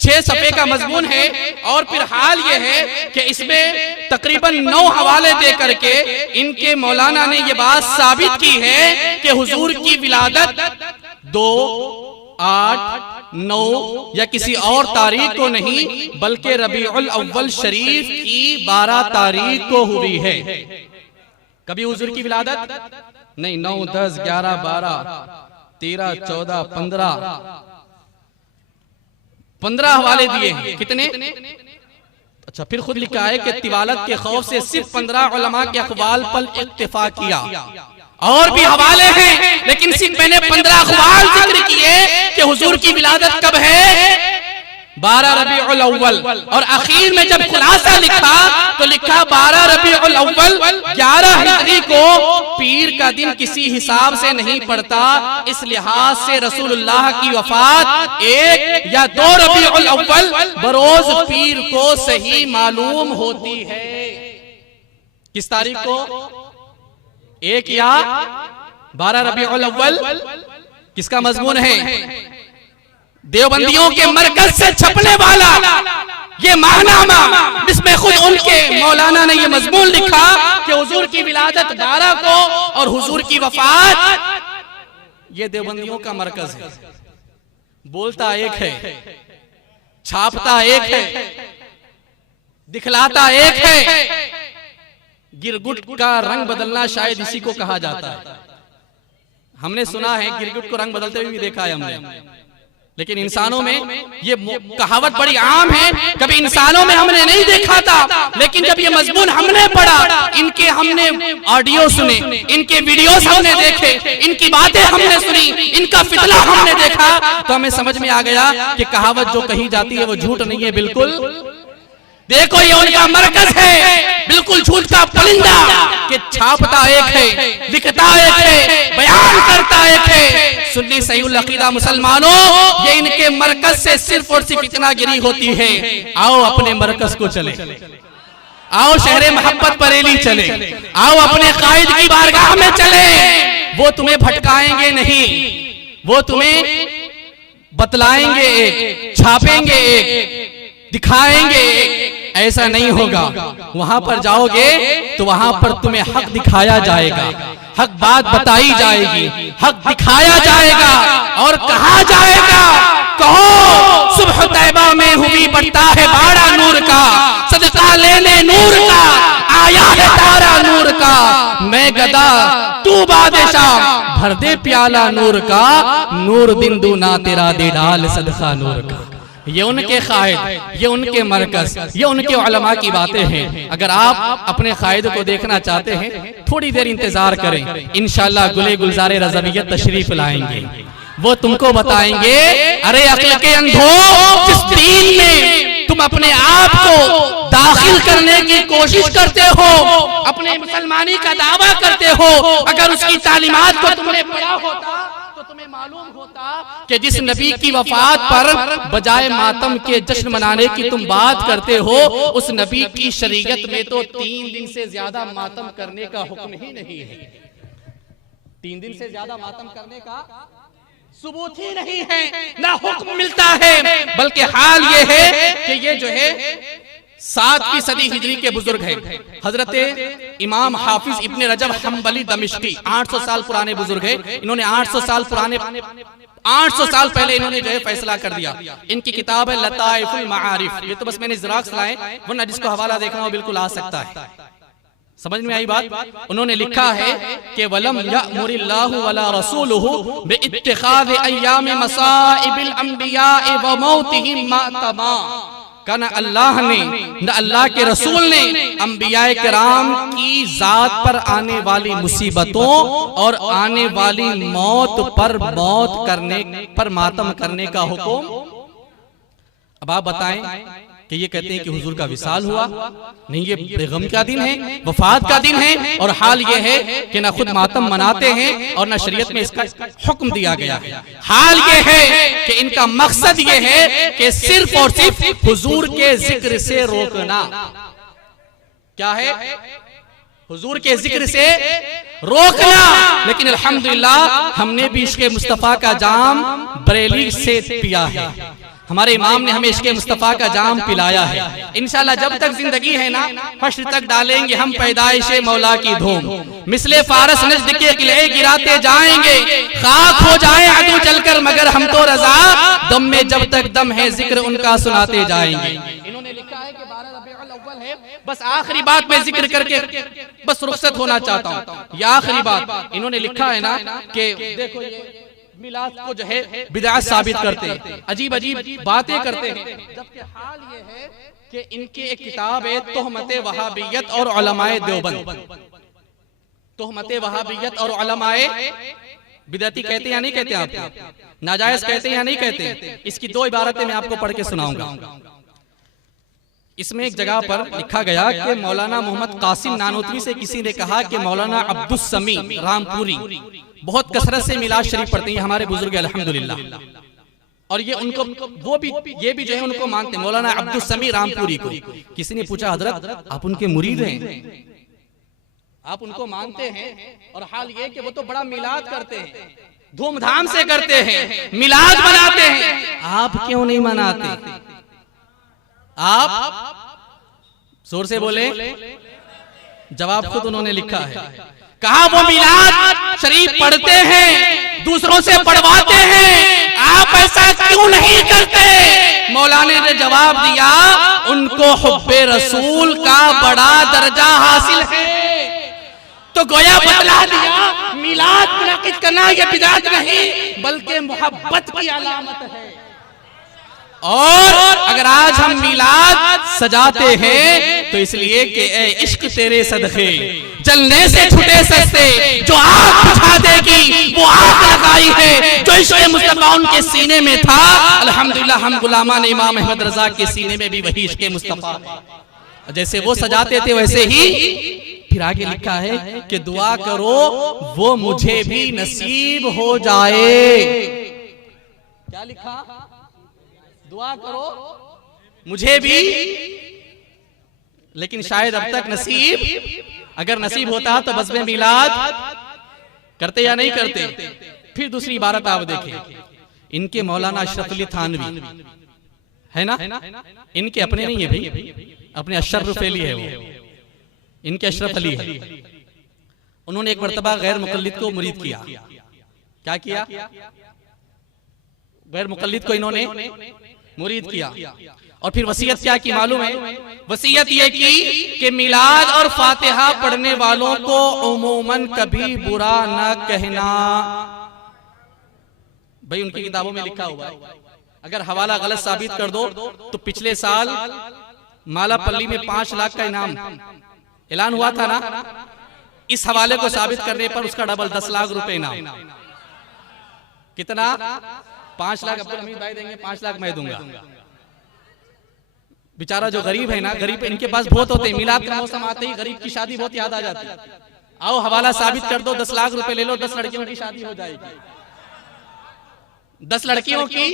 6 सफ़े का मजमून है। और फिर हाल ये है कि इसमें तकरीबन 9 हवाले दे करके इनके मौलाना ने ये बात साबित की है कि हुजूर की विलादत 2, 8, 9 या किसी और तारीख को नहीं, बल्कि रबीउल अव्वल शरीफ की 12 तारीख को हुई है। कभी हुजूर की विलादत नहीं, 9, 10, 11, 12, 13, 14, 15 हवाले दिए हैं। कितने? अच्छा, फिर खुद लिखा है कि तिवालत के खौफ से सिर्फ 15 उलमा के अक़वाल पर इक्तिफा किया। और भी हवाले हैं, लेकिन सिर्फ मैंने 15 अक़वाल जिक्र किए कि हुजूर की विलादत कब है? 12 रबीउल अव्वल। और आखिर में जब खुलासा लिखा तो लिखा 12 रबीउल अव्वल 11 हिजरी को पीर का दिन किसी हिसाब से नहीं पड़ता, इस लिहाज से रसूलुल्लाह की वफात 1 या 2 रबीउल अव्वल बरोज पीर को सही मालूम होती है। किस तारीख को? 1 या 12 रबीउल अव्वल। किसका मजमून है? देवबंदियों के मरकज से छपने वाला ये माहनामा, जिसमें खुद उनके मौलाना ने ये मजमून लिखा कि हुजूर की विलादत 12 को और हुजूर की वफात, ये देवबंदियों का मरकज है। बोलता एक है, छापता एक है, दिखलाता एक है। गिरगुट का रंग बदलना शायद इसी को कहा जाता है। हमने सुना है, गिरगुट को रंग बदलते हुए भी देखा है हमने, लेकिन इंसानों में ये कहावत बड़ी आम है। कभी इंसानों में हमने नहीं देखा था, लेकिन जब ये मजमून हमने पढ़ा, इनके हमने ऑडियो सुने, इनके वीडियोस हमने देखे, इनकी बातें हमने सुनी, इनका फितला हमने देखा, तो हमें समझ में आ गया कि कहावत जो कही जाती है वो झूठ नहीं है। बिल्कुल, देखो ये उनका मरकज है, बिल्कुल झूठ का परिंदा कि छापता एक है, लिखता एक है, बयान करता एक है। सुन्नी सहीउल अकीदा मुसलमानों, ये इनके मरकज से सिर्फ और सिर्फ इतना गिरी होती है। आओ अपने मरकज को चले, आओ शहरे मोहब्बत बरेली चले, आओ अपने कायद की बारगाह में चले। वो तुम्हें भटकाएंगे नहीं, वो तुम्हें बतलाएंगे एक, छापेंगे एक, दिखाएंगे एक। ऐसा नहीं होगा। वहां पर जाओगे तो वहां पर तुम्हें हक दिखाया जाएगा, हक बात बताई जाएगी, हक दिखाया जाएगा और कहा जाएगा, कहो सुबह तैबा में हुई बढ़ता है बाड़ा नूर का, सदका लेने नूर का आया है तारा नूर का। मैं गदा तू बादशाह, भर दे प्याला नूर का, नूर दिन दूना तेरा दे डाल सदका नूर का। ये उनके कायद, ये उनके मरकज, ये उनके उलमा की बातें हैं। अगर आप अपने कायद को देखना चाहते हैं, थोड़ी देर इंतजार करें, इंशाअल्लाह गुले गुलजारे रज़वियत तशरीफ लाएंगे। वो तुमको बताएंगे, अरे अक्ल के अंधो, जिस दीन में तुम अपने आप को दाखिल करने की कोशिश करते हो, अपने मुसलमानी का दावा करते हो, अगर उसकी तालीमात को तुमने पढ़ा होता तो तुम्हें मालूम होता कि जिस नबी की वफात पर बजाय मातम के जश्न मनाने की तुम बात करते हो, उस नबी की शरीयत में तो 3 दिन से ज्यादा मातम करने का हुक्म ही नहीं है। 3 दिन से ज्यादा मातम करने का सबूत ही नहीं है, ना हुक्म मिलता है। बल्कि हाल ये है कि ये जो है 7वीं सदी हिजरी के बुजुर्ग हैं, हजरत इमाम हाफिज इब्ने रजब हम्बली दमिश्की, 800 साल पुराने बुजुर्ग हैं। इन्होंने 800 साल पहले इन्होंने जो है फैसला कर दिया। इनकी किताब है लताइफुल माआरिफ। ये तो बस मैंने ज़राक्स लाए, वरना जिसको हवाला देखना हो बिल्कुल आ सकता है। समझ में आई बात? उन्होंने लिखा है कि वलम यअमुरिल्लाहु वला रसूलुहु बिइत्तिखाज़ अय्याम मसाइबिल अंबिया व मौतिहिम मातमा। का न अल्लाह ने न अल्लाह के रसूल ने अंबियाए किराम की जात पर आने वाली मुसीबतों और आने वाली मौत पर मौत करने पर मातम करने का हुक्म। अब आप बताएं कि ये कहते हैं कि हुजूर का विसाल हुआ, नहीं ये बेगम का दिन है, वफात का दिन है, और हाल ये है कि ना खुद मातम मनाते हैं और ना शरीयत में इसका हुक्म दिया गया है। हाल ये है कि इनका मकसद ये है कि सिर्फ और सिर्फ हुजूर के जिक्र से रोकना। क्या है? हुजूर के जिक्र से रोकना। लेकिन अल्हम्दुलिल्लाह हमने भी इश्क़ मुस्तफ़ा का जाम बरेली से पिया है। हमारे इमाम ने हमें इश्क़ मुस्तफ़ा का जाम पिलाया है। इंशाअल्लाह जब तक जिंदगी है ना, हश्र तक डालेंगे हम पैदाइशे मौला की धूम। मिसले फारस नज़्द के किले गिराते जाएंगे, खाक हो जाए अदू जलकर मगर हम तो रजा, दम में जब तक दम है जिक्र उनका सुनाते जाएंगे। इन्होंने लिखा है कि 12 रबीउल अव्वल है। बस आखिरी बात मैं जिक्र करके बस रुखसत होना चाहता हूँ। ये आखिरी बात इन्होंने लिखा है ना कि देखो ये मिलाद को जो है बिदअत साबित करते हैं, अजीब अजीब बातें करते हैं। जबकि हाल ये है कि इनकी एक किताब है तोहमते वहाबियत और उलमाए देवबंद। तोहमते वहाबियत और उलमाए बिदअती कहते हैं या नहीं कहते? आप नाजायज कहते हैं या नहीं कहते? इसकी 2 इबारतें मैं आपको पढ़ के सुनाऊंगा। इसमें एक जगह पर लिखा गया कि मौलाना मोहम्मद कासिम नानोतवी से किसी ने कहा कि मौलाना अब्दुस समी रामपुरी बहुत कसरत से मिलाद शरीफ पढ़ते हैं हमारे बुजुर्ग अल्हम्दुलिल्लाह, और ये उनको वो भी ये भी जो है उनको मानते हैं, मौलाना अब्दुस समी रामपुरी को। किसी ने पूछा हजरत आप उनके मुरीद हैं, आप उनको मानते हैं, और हाल ये कि वो तो बड़ा मिलाद करते हैं, धूमधाम से करते हैं, मिलाद मनाते हैं, आप क्यों नहीं मनाते? आप जोर से बोले। जवाब खुद उन्होंने लिखा है। कहा वो मिलाद शरीफ पढ़ते हैं, दूसरों से पढ़वाते हैं, आप ऐसा क्यों नहीं करते? मौलाना ने जवाब दिया उनको हुब्बे रसूल का बड़ा दर्जा हासिल है। तो गोया बतला दिया मिलाद मुनक़िद करना ये बिदअत नहीं बल्कि मोहब्बत की अलामत है। और अगर आज हम मिलाद सजाते हैं तो इसलिए कि ए इश्क तेरे सदक़े जलने से छुटे सस्ते, जो आग बुझा देगी वो आग लगाई है, जो इश्क़ मुस्तफ़ा उनके सीने में था। अल्हम्दुलिल्लाह हम गुलामान इमाम अहमद रज़ा के सीने में भी वही इश्क़ मुस्तफ़ा है। जैसे वो सजाते थे वैसे ही फिर आगे लिखा है कि दुआ करो वो मुझे भी नसीब हो जाए। क्या लिखा? दुआ करो मुझे भी, लेकिन शायद अब तक नसीब, अगर नसीब होता तो बज़्म मिलाद करते या नहीं करते? फिर दूसरी इबारत आप देखें, इनके मौलाना अशरफ अली थानवी है ना, इनके अपने नहीं है भाई, अपने अशरफ अली है वो, इनके अशरफ अली है। उन्होंने एक मर्तबा गैर मुक़ल्लिद को मुरीद किया। क्या किया? गैर मुक़ल्लिद को इन्होंने मुरीद किया, और फिर वसीयत क्या की मालूम है? वसीयत ये की कि मिलाद और फातिहा पढ़ने वालों को उमूमन कभी बुरा न कहना। भाई उनकी किताबों में लिखा हुआ है, अगर हवाला गलत साबित कर दो तो पिछले साल मालापल्ली में 5 लाख का इनाम ऐलान हुआ था ना, इस हवाले को साबित करने पर उसका डबल 10 लाख रुपए इनाम। कितना? 5 लाख अब्दुल हमीद भाई देंगे, 5 लाख मैं दूंगा। बेचारा जो गरीब है ना, गरीब इनके पास बहुत होते हैं, मिलाद का मौसम आते ही गरीब की शादी बहुत याद आ जाती है। आओ हवाला साबित कर दो, 10 लाख रुपए ले लो, 10 लड़कियों की शादी हो जाएगी। 10 लड़कियों की,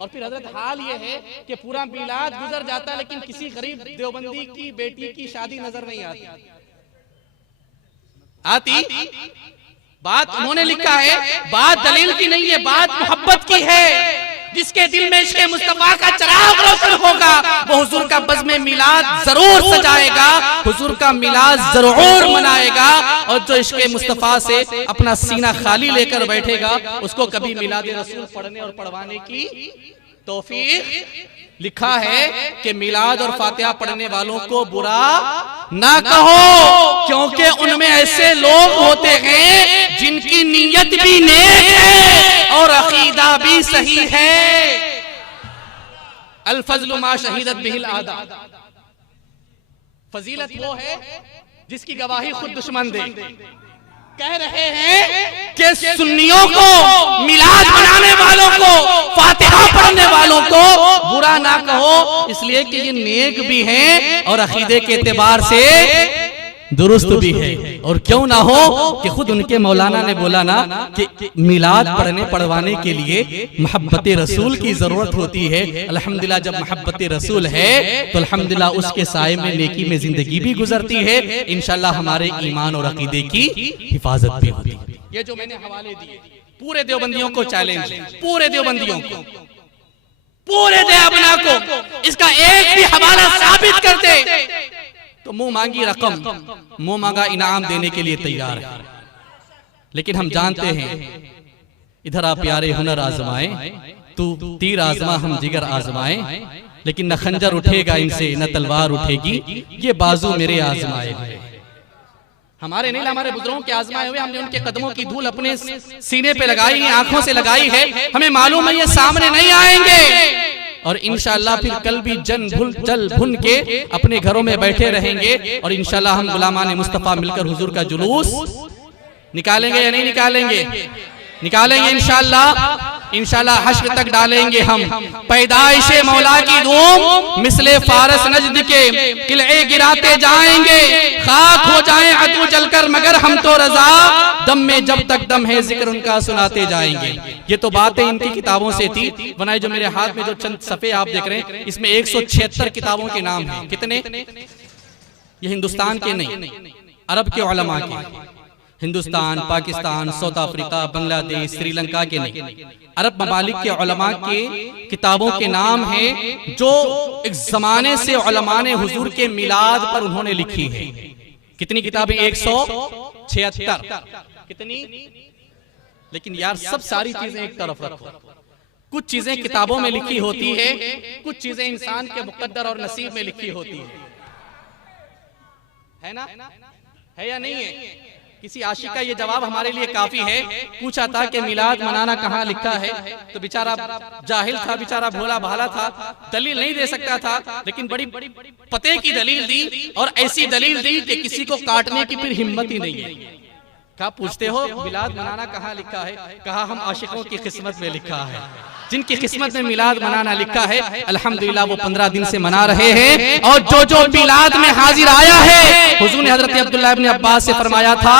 और फिर हजरत हाल ये है कि पूरा मिलाद गुजर जाता है लेकिन किसी गरीब देवबंदी की बेटी की शादी नजर नहीं आती। बात उन्होंने लिखा है, बात दलील की नहीं है, बात मोहब्बत की है। जिसके दिल में इश्क़ मुस्तफा का चिराग रोशन होगा वो हुजूर का बज़्म मिलाद जरूर सजाएगा, हुजूर का मिलाद जरूर मनाएगा। और जो इश्क़ मुस्तफा से अपना सीना खाली लेकर बैठेगा उसको कभी मिलाद रसूल पढ़ने और पढ़वाने की तौफीक। लिखा है कि मिलाद और फातिहा पढ़ने वालों को बुरा ना कहो, क्योंकि उनमें ऐसे लोग होते हैं जिनकी नीयत भी नेक है और अकीदा भी सही है। अल फज़्लु मा शहीदत बिहिल आदा, फजीलत वो है जिसकी गवाही खुद दुश्मन दे। कह रहे हैं कि सुन्नियों को, मिलाद मनाने वालों को, फातिहा पढ़ने वालों को बुरा ना कहो, इसलिए कि ये नेक भी हैं और अकीदे के एतबार से दुरुस्त भी है। और क्यों ना हो कि खुद उनके मौलाना ने बोला ना कि मिलाद पढ़ने पढ़वाने के लिए मोहब्बत रसूल की जरूरत होती है। अल्हम्दुलिल्लाह जब मोहब्बत रसूल है तो अल्हम्दुलिल्लाह उसके साए में नेकी में जिंदगी भी गुजरती है, इंशाल्लाह हमारे ईमान और अकीदे की हिफाजत भी होती है। ये जो मैंने हवाले दिए पूरे देवबंदियों को चैलेंज, पूरे देवबंदियों को, पूरे देवबना को इसका एक भी हवाला साबित करते तो मुंह मांगी रकम, मुंह मांगा इनाम देने के लिए तैयार है। लेकिन हम जानते हैं इधर आप प्यारे हुनर आजमाए, तू तीर आजमा हम जिगर आजमाए, लेकिन न खंजर उठेगा इनसे न तलवार उठेगी, ये बाजू मेरे आजमाए हुए। हमारे नहीं, हमारे बुजुर्गों के आजमाए हुए, हमने उनके कदमों की धूल अपने सीने पे लगाई है, आंखों से लगाई है। हमें मालूम है ये सामने नहीं आएंगे और इंशाअल्लाह फिर कल भी जल भुन के अपने घरों में बैठे रहेंगे। और इंशाअल्लाह हम गुलामान मुस्तफा मिलकर हुजूर का जुलूस निकालेंगे या नहीं निकालेंगे? निकालेंगे इंशाअल्लाह। इंशाअल्लाह हश्र तक डालेंगे हम पैदाइशे मौला की धूम, मिसले फारस नजद के किले गिराते जाएंगे, खाक हो जाएं अदू जलकर मगर हम तो रजा, दम में जब तक दम है जिक्र उनका सुनाते जाएंगे। ये तो बातें इनकी किताबों से थी, बनाए जो मेरे हाथ में जो चंद सफ़े आप देख रहे हैं इसमें 176 किताबों के नाम हैं। कितने? ये हिंदुस्तान के नहीं, अरब के उलमा के, हिंदुस्तान, पाकिस्तान, साउथ अफ्रीका, बांग्लादेश, श्रीलंका के नहीं, अरब ममालिक के उलमा के किताबों के नाम हैं जो एक जमाने से उलमा ने हुजूर के मिलाद पर उन्होंने लिखी है। कितनी किताबें? 176। कितनी? लेकिन यार सब सारी चीजें एक तरफ रखो, कुछ चीजें किताबों में लिखी होती है, कुछ चीजें इंसान के मुकद्दर और नसीब में लिखी होती है ना? है या नहीं है? किसी आशिक का ये जवाब हमारे लिए काफी है। पूछा था कि मिलाद मनाना कहाँ लिखा है, तो बेचारा जाहिल था, बेचारा भोला भाला था, दलील नहीं दे सकता था, लेकिन बड़ी पते की दलील दी और ऐसी दलील दी कि किसी को काटने की फिर हिम्मत ही नहीं है। क्या पूछते हो मिलाद मनाना कहाँ लिखा है? कहा हम आशिकों की किस्मत में लिखा है, जिनकी किस्मत में मिलाद मनाना लिखा है अल्हम्दुलिल्लाह वो 15 दिन से मना रहे हैं। और जो जो मिलाद में हाजिर आया है, हुजूर ने हजरत अब्दुल्लाह इब्न अब्बास से फरमाया था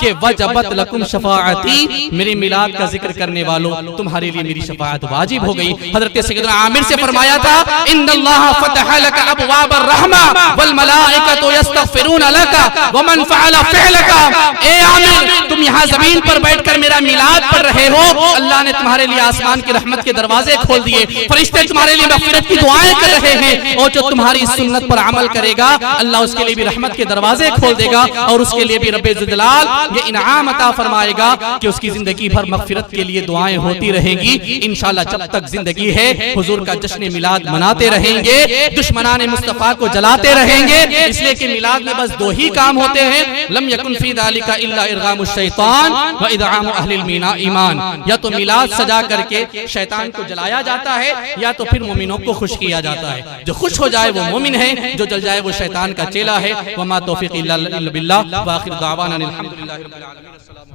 कि वजबत लकुम शफाअती, मेरी मिलाद का जिक्र करने वालों तुम्हारे लिए मेरी शफाअत वाजिब हो गई। हजरत सैयदना आमिर से फरमाया था इन्नल्लाह फतह लक अबवाबर रहमा वल मलाइकतु यस्तगफिरून लका वमन फअल फ़अलका। ए आमिर, तुम यहाँ जमीन पर बैठकर मेरा मिलाद पढ़ रहे हो, अल्लाह ने तुम्हारे लिए आसमान की रहमत के दरवाजे खोल दिए, फरिश्ते तुम्हारे लिए मग़फ़िरत की दुआएं कर रहे हैं, और जो तुम्हारी सुन्नत पर अमल करेगा अल्लाह उसके लिए भी रहमत के दरवाजे खोल देगा और उसके लिए भी रब्बे ज़ुल्जलाल ये इनाम अता फरमाएगा कि उसकी जिंदगी भर मग़फ़िरत के लिए दुआएं होती रहेंगी। इंशाअल्लाह जब तक जिंदगी है हुजूर का जश्न मिलाद मनाते रहेंगे, दुश्मनाने मुस्तफ़ा को जलाते रहेंगे। इसलिए कि मिलाद में बस 2 ही काम होते हैं, लम यकुन फी ज़ालिका इल्ला इरगामुश शैतान व इदआमु अहलिल ईमान। या तो मिलाद सजा करके शैतान को जलाया जाता है या तो फिर मोमिनों को खुश किया जाता है। जो खुश हो जाए वो मोमिन है, जो जल जाए वो शैतान का चेला है। वमा तौफीक़ी इल्ला बिल्लाह व आखिर दावाना अनिल हम्दुलिल्लाहि रब्बिल आलमीन।